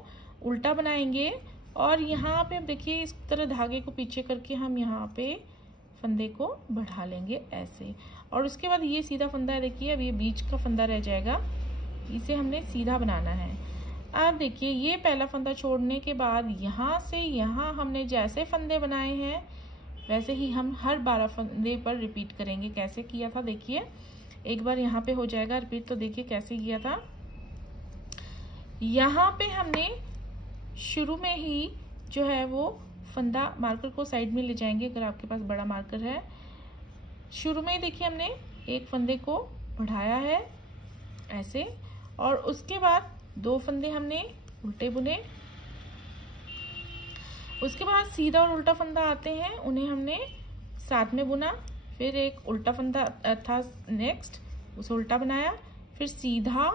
उल्टा बनाएंगे और यहाँ पे अब देखिए इस तरह धागे को पीछे करके हम यहाँ पे फंदे को बढ़ा लेंगे ऐसे। और उसके बाद ये सीधा फंदा है, देखिए अब ये बीच का फंदा रह जाएगा, इसे हमने सीधा बनाना है। अब देखिए ये पहला फंदा छोड़ने के बाद यहाँ से यहाँ हमने जैसे फंदे बनाए हैं वैसे ही हम हर 12 फंदे पर रिपीट करेंगे। कैसे किया था देखिए, एक बार यहाँ पे हो जाएगा रिपीट, तो देखिए कैसे किया था। यहाँ पे हमने शुरू में ही जो है वो फंदा, मार्कर को साइड में ले जाएंगे अगर आपके पास बड़ा मार्कर है। शुरू में ही देखिए हमने एक फंदे को बढ़ाया है ऐसे और उसके बाद 2 फंदे हमने उल्टे बुने। उसके बाद सीधा और उल्टा फंदा आते हैं, उन्हें हमने साथ में बुना। फिर एक उल्टा फंदा था नेक्स्ट, उसे उल्टा बनाया, फिर सीधा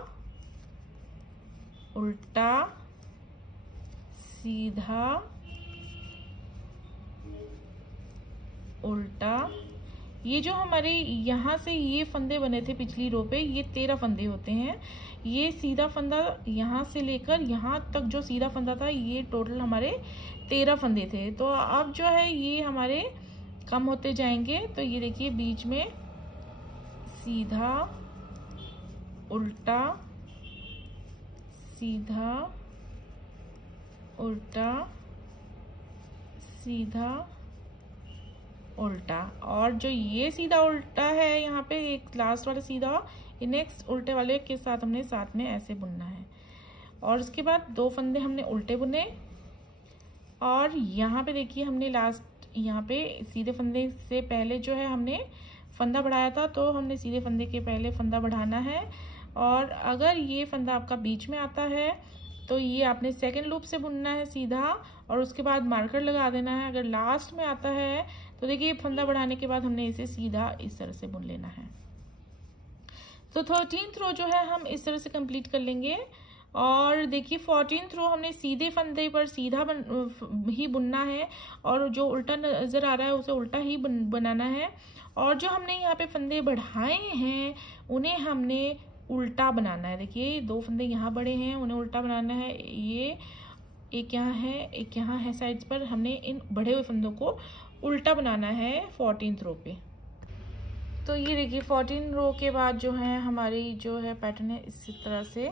उल्टा सीधा उल्टा। ये जो हमारे यहाँ से ये फंदे बने थे पिछली रो पे, ये 13 फंदे होते हैं। ये सीधा फंदा यहाँ से लेकर यहाँ तक जो सीधा फंदा था, ये टोटल हमारे 13 फंदे थे। तो अब जो है ये हमारे कम होते जाएंगे। तो ये देखिए बीच में सीधा उल्टा सीधा उल्टा सीधा उल्टा। और जो ये सीधा उल्टा है यहाँ पे एक लास्ट वाला सीधा, ये नेक्स्ट उल्टे वाले के साथ हमने साथ में ऐसे बुनना है। और उसके बाद 2 फंदे हमने उल्टे बुने और यहाँ पे देखिए हमने लास्ट यहाँ पे सीधे फंदे से पहले जो है हमने फंदा बढ़ाया था, तो हमने सीधे फंदे के पहले फंदा बढ़ाना है। और अगर ये फंदा आपका बीच में आता है तो ये आपने सेकंड लूप से बुनना है सीधा और उसके बाद मार्कर लगा देना है। अगर लास्ट में आता है तो देखिए फंदा बढ़ाने के बाद हमने इसे सीधा इस तरह से बुन लेना है। तो 13th रो जो है हम इस तरह से कंप्लीट कर लेंगे। और देखिए 14th रो हमने सीधे फंदे पर सीधा ही बुनना है और जो उल्टा नजर आ रहा है उसे उल्टा ही बनाना है। और जो हमने यहाँ पे फंदे बढ़ाए हैं उन्हें हमने उल्टा बनाना है। देखिए 2 फंदे यहाँ बड़े हैं, उन्हें उल्टा बनाना है। ये एक यहाँ है, एक यहाँ है साइड्स पर, हमने इन बढ़े हुए फंदों को उल्टा बनाना है 14th रो पे। तो ये देखिए 14 रो के बाद जो है हमारी जो है पैटर्न है इसी तरह से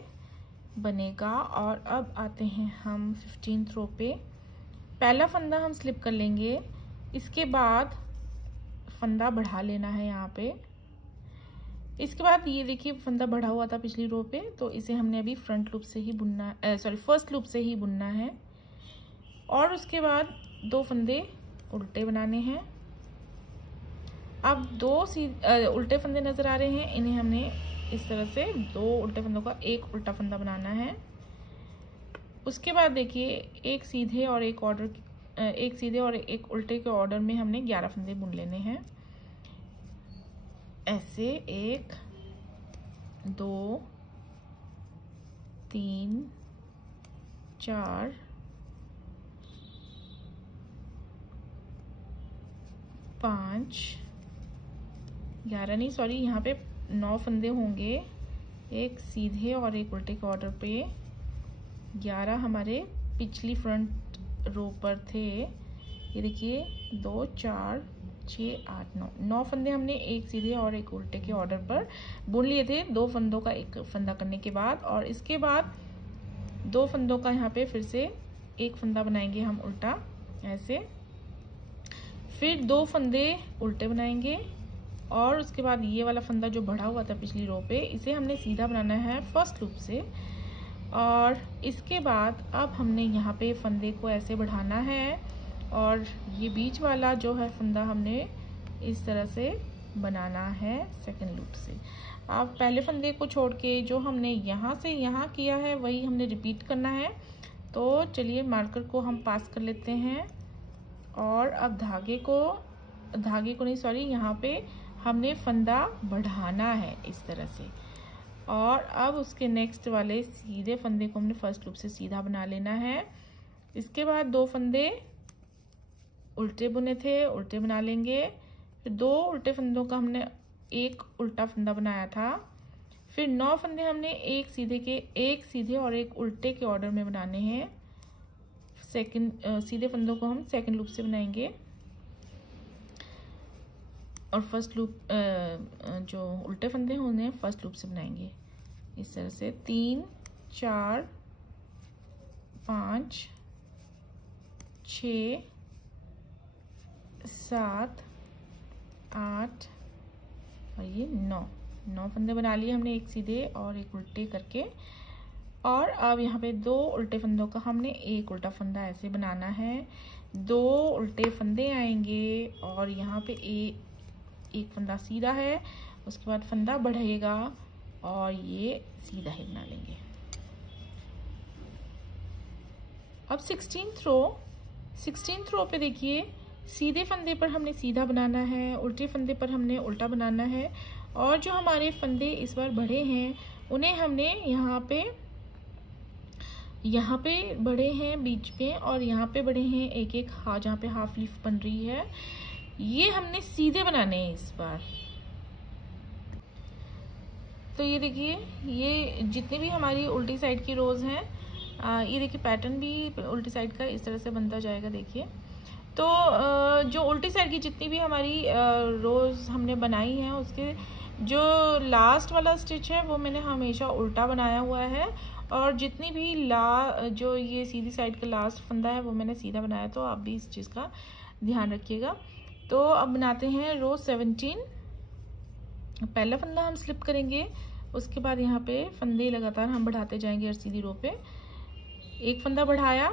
बनेगा। और अब आते हैं हम 15th रो पे। पहला फंदा हम स्लिप कर लेंगे, इसके बाद फंदा बढ़ा लेना है यहाँ पे इसके बाद ये देखिए फंदा बढ़ा हुआ था पिछली रो पे, तो इसे हमने अभी फ्रंट लूप से ही बुनना, सॉरी फर्स्ट लूप से ही बुनना है। और उसके बाद 2 फंदे उल्टे बनाने हैं। अब 2 उल्टे फंदे नजर आ रहे हैं, इन्हें हमने इस तरह से 2 उल्टे फंदों का एक उल्टा फंदा बनाना है। उसके बाद देखिए एक सीधे और एक उल्टे के ऑर्डर में हमने 11 फंदे बुन लेने हैं। ऐसे 1 2 3 4 5 11 नहीं, सॉरी, यहाँ पे 9 फंदे होंगे, एक सीधे और एक उल्टे के ऑर्डर पे। 11 हमारे पिछली फ्रंट रो पर थे। ये देखिए 2 4 6 8 9 फंदे हमने एक सीधे और एक उल्टे के ऑर्डर पर बुन लिए थे, 2 फंदों का एक फंदा करने के बाद। और इसके बाद 2 फंदों का यहाँ पे फिर से एक फंदा बनाएंगे हम उल्टा, ऐसे। फिर 2 फंदे उल्टे बनाएंगे और उसके बाद ये वाला फंदा जो बढ़ा हुआ था पिछली रो पे, इसे हमने सीधा बनाना है फर्स्ट लूप से। और इसके बाद अब हमने यहाँ पे फंदे को ऐसे बढ़ाना है और ये बीच वाला जो है फंदा हमने इस तरह से बनाना है सेकंड लूप से। अब पहले फंदे को छोड़ के जो हमने यहाँ से यहाँ किया है वही हमने रिपीट करना है। तो चलिए मार्कर को हम पास कर लेते हैं और अब धागे को नहीं, सॉरी, यहाँ पे हमने फंदा बढ़ाना है इस तरह से। और अब उसके नेक्स्ट वाले सीधे फंदे को हमने फर्स्ट लूप से सीधा बना लेना है। इसके बाद 2 फंदे उल्टे बुने थे, उल्टे बना लेंगे। फिर 2 उल्टे फंदों का हमने एक उल्टा फंदा बनाया था। फिर 9 फंदे हमने एक सीधे और एक उल्टे के ऑर्डर में बनाने हैं। सीधे फंदों को हम सेकंड लूप से बनाएंगे और फर्स्ट लूप जो उल्टे फंदे हैं उन्हें फर्स्ट लूप से बनाएंगे इस तरह से। 3 4 5 6 7 8 और ये 9 फंदे बना लिए हमने एक सीधे और एक उल्टे करके। और अब यहाँ पे 2 उल्टे फंदों का हमने एक उल्टा फंदा ऐसे बनाना है। 2 उल्टे फंदे आएंगे और यहाँ पे एक फंदा सीधा है, उसके बाद फंदा बढ़ेगा और ये सीधा ही बना लेंगे। अब 16th रो पे देखिए सीधे फंदे पर हमने सीधा बनाना है, उल्टे फंदे पर हमने उल्टा बनाना है। और जो हमारे फंदे इस बार बढ़े हैं उन्हें हमने यहाँ पे बढ़े हैं बीच में और यहाँ पे बढ़े हैं एक जहाँ पे हाफ लीफ बन रही है, ये हमने सीधे बनाने हैं इस बार। तो ये देखिए ये जितनी भी हमारी उल्टी साइड की रोज हैं, ये देखिए पैटर्न भी उल्टी साइड का इस तरह से बनता जाएगा। देखिए तो जो उल्टी साइड की जितनी भी हमारी रोज हमने बनाई हैं उसके जो लास्ट वाला स्टिच है वो मैंने हमेशा उल्टा बनाया हुआ है और जितनी भी जो ये सीधी साइड का लास्ट फंदा है वो मैंने सीधा बनाया, तो आप भी इस चीज़ का ध्यान रखिएगा। तो अब बनाते हैं रो 17। पहला फंदा हम स्लिप करेंगे, उसके बाद यहाँ पे फंदे लगातार हम बढ़ाते जाएंगे हर सीधी रो पे। एक फंदा बढ़ाया,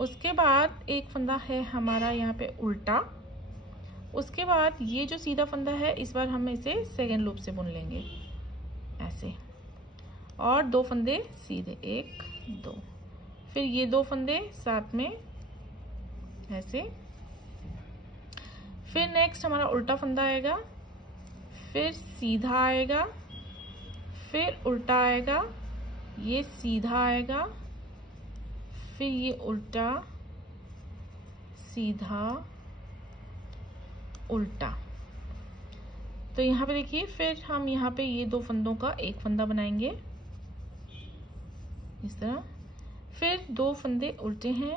उसके बाद एक फंदा है हमारा यहाँ पे उल्टा, उसके बाद ये जो सीधा फंदा है इस बार हम इसे सेकेंड लूप से बुन लेंगे ऐसे। और 2 फंदे सीधे 1 2, फिर ये 2 फंदे साथ में ऐसे। फिर नेक्स्ट हमारा उल्टा फंदा आएगा, फिर सीधा आएगा, फिर उल्टा आएगा, ये सीधा आएगा, फिर ये उल्टा सीधा उल्टा। तो यहाँ पे देखिए फिर हम यहाँ पे ये 2 फंदों का एक फंदा बनाएंगे इस तरह। फिर 2 फंदे उल्टे हैं,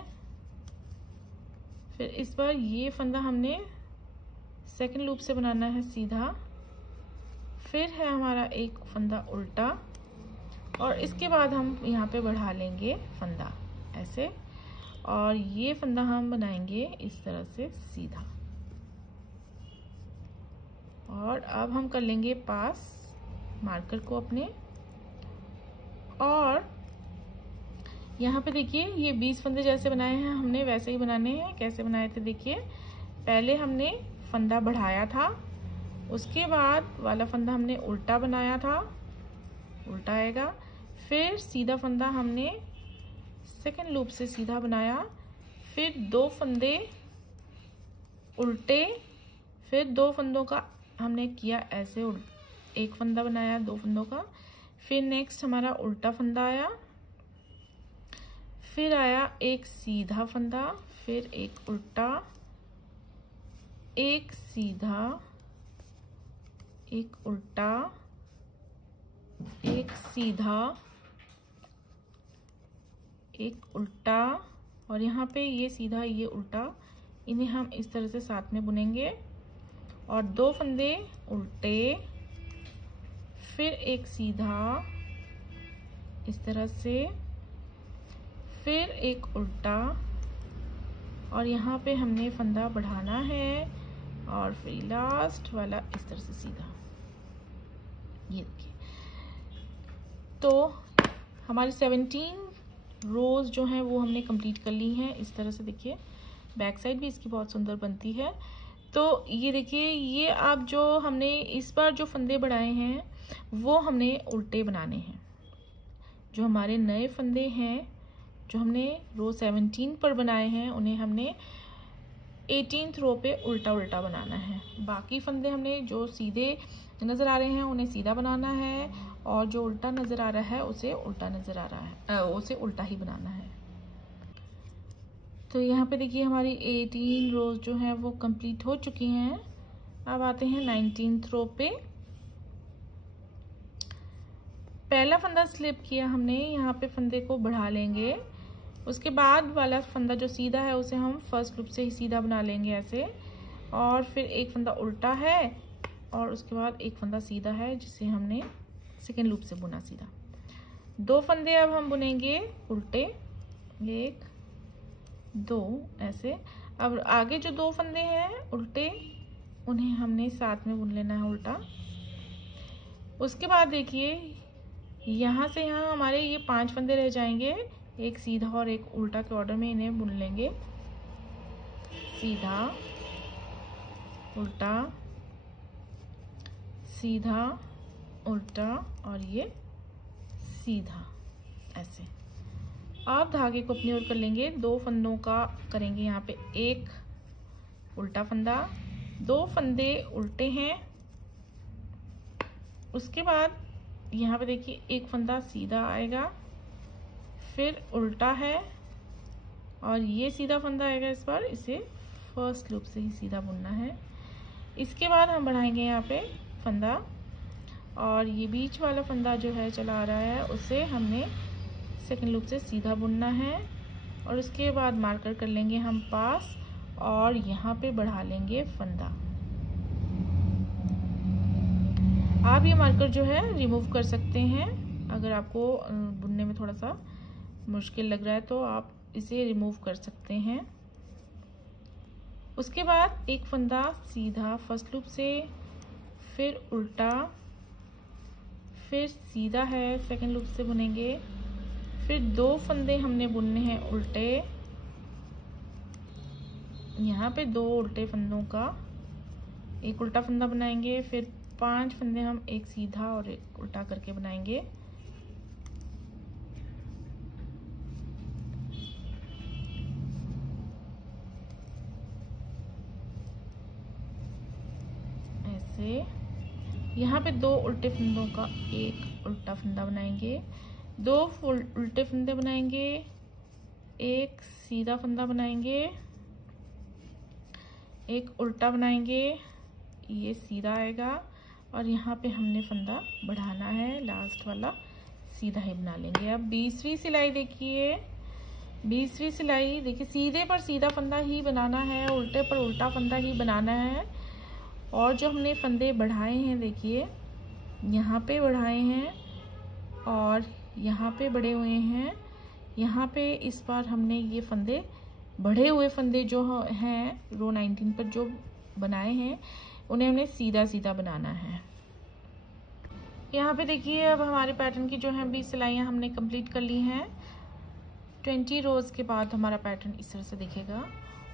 फिर इस बार ये फंदा हमने सेकंड लूप से बनाना है सीधा। फिर है हमारा एक फंदा उल्टा और इसके बाद हम यहाँ पे बढ़ा लेंगे फंदा ऐसे और ये फंदा हम बनाएंगे इस तरह से सीधा। और अब हम कर लेंगे पास मार्कर को अपने, और यहाँ पे देखिए ये 20 फंदे जैसे बनाए हैं हमने वैसे ही बनाने हैं। कैसे बनाए थे देखिए, पहले हमने फंदा बढ़ाया था, उसके बाद वाला फंदा हमने उल्टा बनाया था, उल्टा आएगा, फिर सीधा फंदा हमने सेकंड लूप से सीधा बनाया, फिर 2 फंदे उल्टे, फिर 2 फंदों का हमने किया ऐसे, एक फंदा बनाया 2 फंदों का, फिर नेक्स्ट हमारा उल्टा फंदा आया, फिर आया एक सीधा फंदा, फिर एक उल्टा, एक सीधा, एक उल्टा, एक सीधा, एक उल्टा, और यहाँ पे ये सीधा ये उल्टा, इन्हें हम इस तरह से साथ में बुनेंगे, और 2 फंदे उल्टे, फिर एक सीधा इस तरह से, फिर एक उल्टा, और यहाँ पे हमने फंदा बढ़ाना है, और फिर लास्ट वाला इस तरह से सीधा। ये देखिए, तो हमारी 17 रोज जो हैं वो हमने कंप्लीट कर ली हैं। इस तरह से देखिए, बैक साइड भी इसकी बहुत सुंदर बनती है। तो ये देखिए, ये आप जो हमने इस बार जो फंदे बढ़ाए हैं वो हमने उल्टे बनाने हैं। जो हमारे नए फंदे हैं जो हमने रो 17 पर बनाए हैं उन्हें हमने 18th रो पे उल्टा उल्टा बनाना है। बाकी फंदे हमने जो सीधे नज़र आ रहे हैं उन्हें सीधा बनाना है, और जो उल्टा नज़र आ रहा है उसे उल्टा नज़र आ रहा है, उसे उल्टा ही बनाना है। तो यहाँ पे देखिए हमारी 18 रोज जो हैं वो कंप्लीट हो चुकी हैं। अब आते हैं 19th रो पे। पहला फंदा स्लिप किया हमने, यहाँ पे फंदे को बढ़ा लेंगे, उसके बाद वाला फंदा जो सीधा है उसे हम फर्स्ट लूप से ही सीधा बना लेंगे ऐसे, और फिर एक फंदा उल्टा है और उसके बाद एक फंदा सीधा है जिसे हमने सेकेंड लूप से बुना सीधा। 2 फंदे अब हम बुनेंगे उल्टे, 1 2 ऐसे। अब आगे जो 2 फंदे हैं उल्टे उन्हें हमने साथ में बुन लेना है उल्टा। उसके बाद देखिए यहाँ से यहाँ हमारे ये 5 फंदे रह जाएंगे, एक सीधा और एक उल्टा के ऑर्डर में इन्हें बुन लेंगे। सीधा उल्टा, सीधा उल्टा, और ये सीधा ऐसे। आप धागे को अपनी ओर कर लेंगे, 2 फंदों का करेंगे यहाँ पे एक उल्टा फंदा, 2 फंदे उल्टे हैं, उसके बाद यहाँ पे देखिए एक फंदा सीधा आएगा, फिर उल्टा है, और ये सीधा फंदा आएगा। इस बार इसे फर्स्ट लूप से ही सीधा बुनना है। इसके बाद हम बढ़ाएंगे यहाँ पे फंदा, और ये बीच वाला फंदा जो है चला आ रहा है उसे हमने सेकंड लूप से सीधा बुनना है, और उसके बाद मार्कर कर लेंगे हम पास, और यहाँ पे बढ़ा लेंगे फंदा। आप ये मार्कर जो है रिमूव कर सकते हैं, अगर आपको बुनने में थोड़ा सा मुश्किल लग रहा है तो आप इसे रिमूव कर सकते हैं। उसके बाद एक फंदा सीधा फर्स्ट लूप से, फिर उल्टा, फिर सीधा है सेकंड लूप से बुनेंगे, फिर 2 फंदे हमने बुनने हैं उल्टे, यहाँ पे 2 उल्टे फंदों का एक उल्टा फंदा बनाएंगे, फिर 5 फंदे हम एक सीधा और एक उल्टा करके बनाएंगे। ऐसे यहाँ पे 2 उल्टे फंदों का एक उल्टा फंदा बनाएंगे, 2 उल्टे फंदे बनाएंगे, एक सीधा फंदा बनाएंगे, एक उल्टा बनाएंगे, ये सीधा आएगा, और यहाँ पे हमने फंदा बढ़ाना है, लास्ट वाला सीधा ही बना लेंगे। अब 20वीं सिलाई देखिए, 20वीं सिलाई देखिए, सीधे पर सीधा फंदा ही बनाना है, उल्टे पर उल्टा फंदा ही बनाना है। और जो हमने फंदे बढ़ाए हैं देखिए, यहाँ पे बढ़ाए हैं और यहाँ पे बढ़े हुए हैं, यहाँ पे इस बार हमने ये फंदे बढ़े हुए फंदे जो हैं रो 19 पर जो बनाए हैं उन्हें हमने सीधा सीधा बनाना है। यहाँ पे देखिए अब हमारे पैटर्न की जो है 20 सिलाइयाँ हमने कंप्लीट कर ली हैं। 20 रोज़ के बाद हमारा पैटर्न इस तरह से दिखेगा।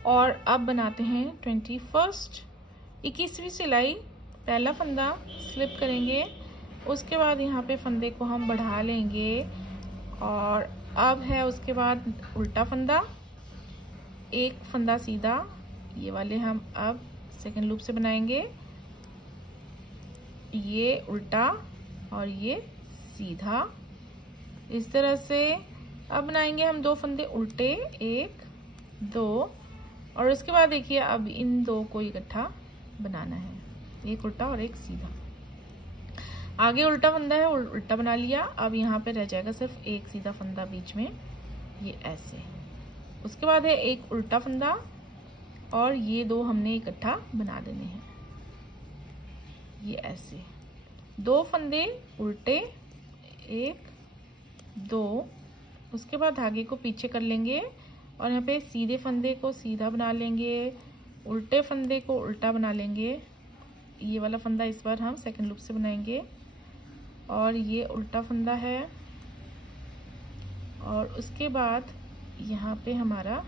और अब बनाते हैं 21वीं सिलाई। पहला फंदा स्लिप करेंगे, उसके बाद यहाँ पे फंदे को हम बढ़ा लेंगे और अब है उसके बाद उल्टा फंदा, एक फंदा सीधा, ये वाले हम अब सेकंड लूप से बनाएंगे, ये उल्टा और ये सीधा, इस तरह से। अब बनाएंगे हम 2 फंदे उल्टे, 1 2, और उसके बाद देखिए अब इन 2 को इकट्ठा बनाना है, एक उल्टा और एक सीधा। आगे उल्टा फंदा है, उल्टा बना लिया। अब यहाँ पे रह जाएगा सिर्फ एक सीधा फंदा बीच में, ये ऐसे। उसके बाद है एक उल्टा फंदा और ये 2 हमने इकट्ठा बना देने हैं, ये ऐसे। 2 फंदे उल्टे, 1 2, उसके बाद धागे को पीछे कर लेंगे और यहाँ पे सीधे फंदे को सीधा बना लेंगे, उल्टे फंदे को उल्टा बना लेंगे। ये वाला फंदा इस बार हम सेकंड लूप से बनाएंगे और ये उल्टा फंदा है। और उसके बाद यहाँ पे हमारा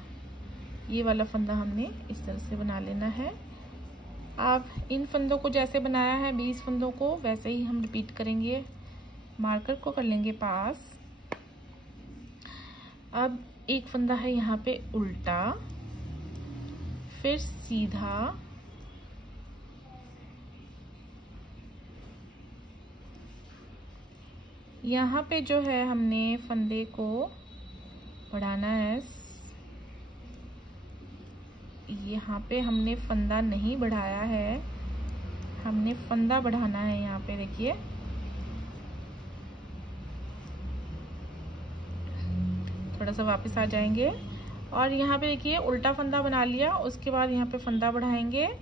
ये वाला फंदा हमने इस तरह से बना लेना है। आप इन फंदों को जैसे बनाया है 20 फंदों को वैसे ही हम रिपीट करेंगे। मार्कर को कर लेंगे पास। अब एक फंदा है यहाँ पे उल्टा, फिर सीधा, यहाँ पे जो है हमने फंदे को बढ़ाना है। यहाँ पे हमने फंदा नहीं बढ़ाया है, हमने फंदा बढ़ाना है। यहाँ पे देखिए थोड़ा सा वापस आ जाएंगे और यहाँ पे देखिए उल्टा फंदा बना लिया। उसके बाद यहाँ पे फंदा बढ़ाएंगे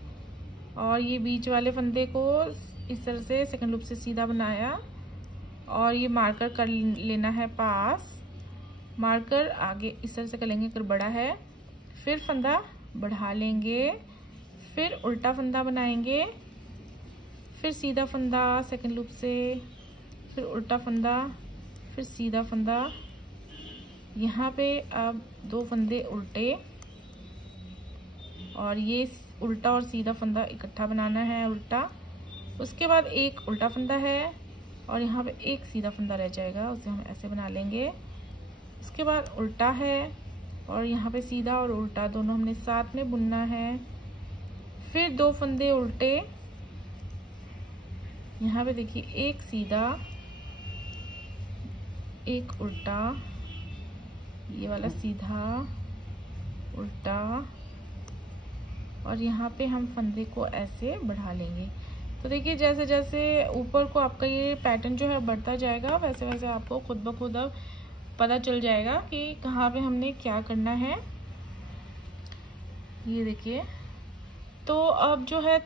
और ये बीच वाले फंदे को इस तरह से सेकंड लूप से सीधा बनाया और ये मार्कर कर लेना है पास। मार्कर आगे इस तरह से कर लेंगे अगर बड़ा है, फिर फंदा बढ़ा लेंगे, फिर उल्टा फंदा बनाएंगे, फिर सीधा फंदा सेकंड लूप से, फिर उल्टा फंदा, फिर सीधा फंदा। यहाँ पे अब 2 फंदे उल्टे और ये उल्टा और सीधा फंदा इकट्ठा बनाना है, उल्टा। उसके बाद एक उल्टा फंदा है और यहाँ पे एक सीधा फंदा रह जाएगा, उसे हम ऐसे बना लेंगे। उसके बाद उल्टा है और यहाँ पे सीधा और उल्टा दोनों हमने साथ में बुनना है। फिर 2 फंदे उल्टे, यहाँ पे देखिए एक सीधा, एक उल्टा, ये वाला सीधा, उल्टा, और यहाँ पे हम फंदे को ऐसे बढ़ा लेंगे। तो देखिए जैसे जैसे ऊपर को आपका ये पैटर्न जो है बढ़ता जाएगा वैसे वैसे आपको खुद ब खुद अब पता चल जाएगा कि कहाँ पे हमने क्या करना है। ये देखिए तो अब जो है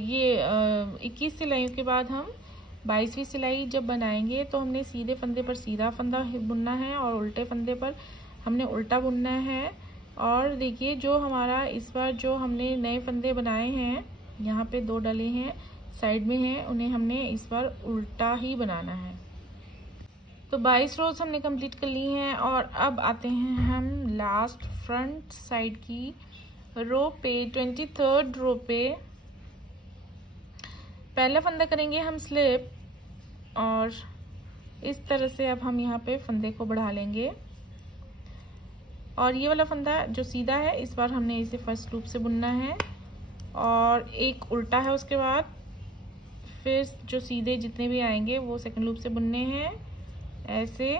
ये 21 सिलाइयों के बाद हम 22वीं सिलाई जब बनाएंगे तो हमने सीधे फंदे पर सीधा फंदा बुनना है और उल्टे फंदे पर हमने उल्टा बुनना है। और देखिए जो हमारा इस बार जो हमने नए फंदे बनाए हैं, यहाँ पे 2 डले हैं साइड में हैं, उन्हें हमने इस बार उल्टा ही बनाना है। तो 22 रोज हमने कंप्लीट कर ली हैं और अब आते हैं हम लास्ट फ्रंट साइड की रो पे। 23rd रो पे पहला फंदा करेंगे हम स्लिप और इस तरह से अब हम यहाँ पे फंदे को बढ़ा लेंगे और ये वाला फंदा जो सीधा है इस बार हमने इसे फर्स्ट लूप से बुनना है और एक उल्टा है। उसके बाद फिर जो सीधे जितने भी आएंगे वो सेकंड लूप से बुनने हैं ऐसे,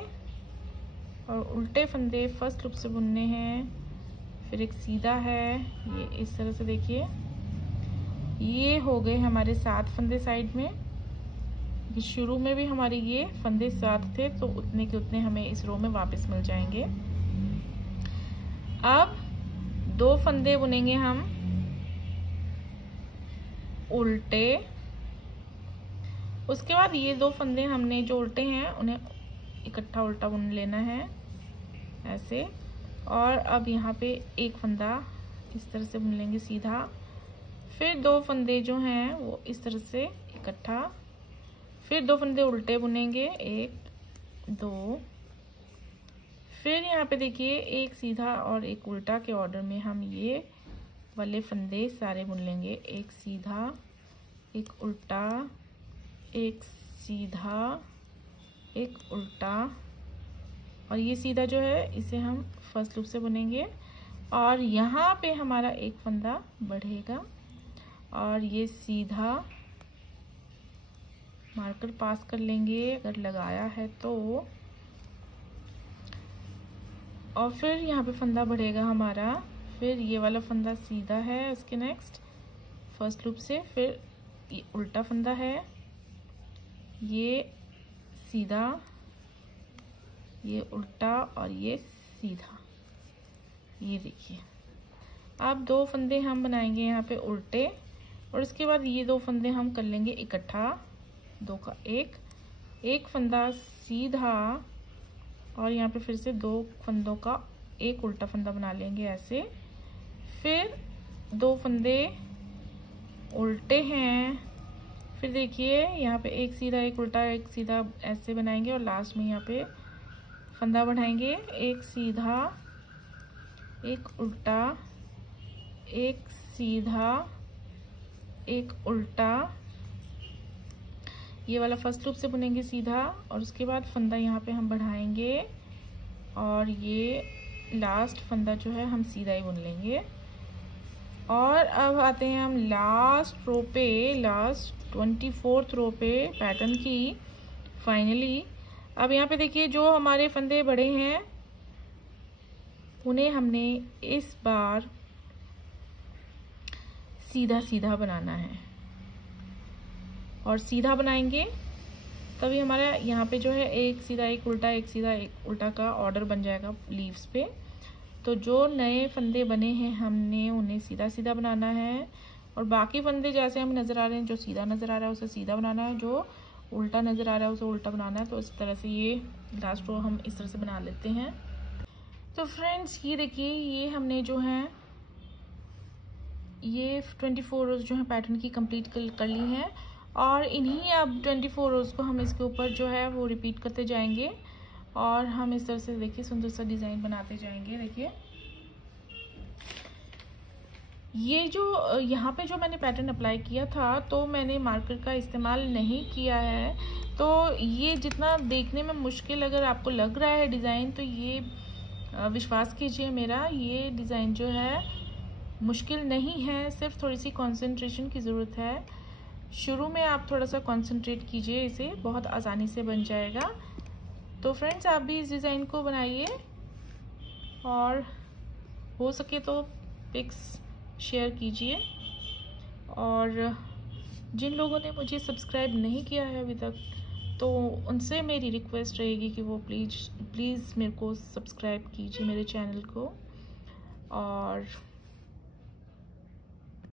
और उल्टे फंदे फर्स्ट लूप से बुनने हैं। फिर एक सीधा है, ये इस तरह से देखिए ये हो गए हमारे 7 फंदे साइड में। शुरू में भी हमारे ये फंदे 7 थे तो उतने के उतने हमें इस रो में वापस मिल जाएंगे। अब 2 फंदे बुनेंगे हम उल्टे। उसके बाद ये 2 फंदे हमने जो उल्टे हैं उन्हें इकट्ठा उल्टा बुन लेना है ऐसे, और अब यहाँ पे एक फंदा इस तरह से बुन लेंगे सीधा। फिर 2 फंदे जो हैं वो इस तरह से इकट्ठा, फिर 2 फंदे उल्टे बुनेंगे, 1 2। फिर यहाँ पे देखिए एक सीधा और एक उल्टा के ऑर्डर में हम ये वाले फंदे सारे बुन लेंगे। एक सीधा, एक उल्टा, एक सीधा, एक उल्टा, और ये सीधा जो है इसे हम फर्स्ट लूप से बुनेंगे और यहाँ पे हमारा एक फंदा बढ़ेगा और ये सीधा मार्कर पास कर लेंगे अगर लगाया है तो, और फिर यहाँ पे फंदा बढ़ेगा हमारा। फिर ये वाला फंदा सीधा है इसके नेक्स्ट फर्स्ट लूप से, फिर ये उल्टा फंदा है, ये सीधा, ये उल्टा और ये सीधा। ये देखिए अब 2 फंदे हम बनाएंगे यहाँ पे उल्टे और इसके बाद ये 2 फंदे हम कर लेंगे इकट्ठा, 2 का 1 फंदा सीधा और यहाँ पे फिर से 2 फंदों का एक उल्टा फंदा बना लेंगे ऐसे। फिर 2 फंदे उल्टे हैं, फिर देखिए यहाँ पे एक सीधा, एक उल्टा, एक सीधा ऐसे बनाएंगे और लास्ट में यहाँ पे फंदा बढ़ाएंगे, एक सीधा, एक उल्टा, एक सीधा, एक उल्टा। ये वाला फर्स्ट लूप से बुनेंगे सीधा और उसके बाद फंदा यहाँ पे हम बढ़ाएंगे और ये लास्ट फंदा जो है हम सीधा ही बुन लेंगे। और अब आते हैं हम लास्ट रो पे, लास्ट 24th रो पे पैटर्न की फाइनली। अब यहाँ पे देखिए जो हमारे फंदे बड़े हैं उन्हें हमने इस बार सीधा सीधा बनाना है और सीधा बनाएंगे तभी हमारा यहाँ पे जो है एक सीधा, एक उल्टा, एक सीधा, एक उल्टा का ऑर्डर बन जाएगा लीव्स पे। तो जो नए फंदे बने हैं हमने उन्हें सीधा सीधा बनाना है और बाकी फंदे जैसे हमें नज़र आ रहे हैं, जो सीधा नज़र आ रहा है उसे सीधा बनाना है, जो उल्टा नज़र आ रहा है उसे उल्टा बनाना है। तो इस तरह से ये लास्ट रो हम इस तरह से बना लेते हैं। तो फ्रेंड्स ये देखिए ये हमने जो है ये 24 रोज़ जो है पैटर्न की कंप्लीट कर ली हैं और इन्हीं अब 24 रोज़ को हम इसके ऊपर जो है वो रिपीट करते जाएंगे और हम इस तरह से देखिए सुंदर सा डिज़ाइन बनाते जाएंगे। देखिए ये जो यहाँ पे जो मैंने पैटर्न अप्लाई किया था तो मैंने मार्कर का इस्तेमाल नहीं किया है, तो ये जितना देखने में मुश्किल अगर आपको लग रहा है डिज़ाइन तो ये विश्वास कीजिए मेरा, ये डिज़ाइन जो है मुश्किल नहीं है, सिर्फ थोड़ी सी कंसंट्रेशन की ज़रूरत है। शुरू में आप थोड़ा सा कंसंट्रेट कीजिए, इसे बहुत आसानी से बन जाएगा। तो फ्रेंड्स आप भी इस डिज़ाइन को बनाइए और हो सके तो पिक्स शेयर कीजिए और जिन लोगों ने मुझे सब्सक्राइब नहीं किया है अभी तक तो उनसे मेरी रिक्वेस्ट रहेगी कि वो प्लीज़ मेरे को सब्सक्राइब कीजिए मेरे चैनल को। और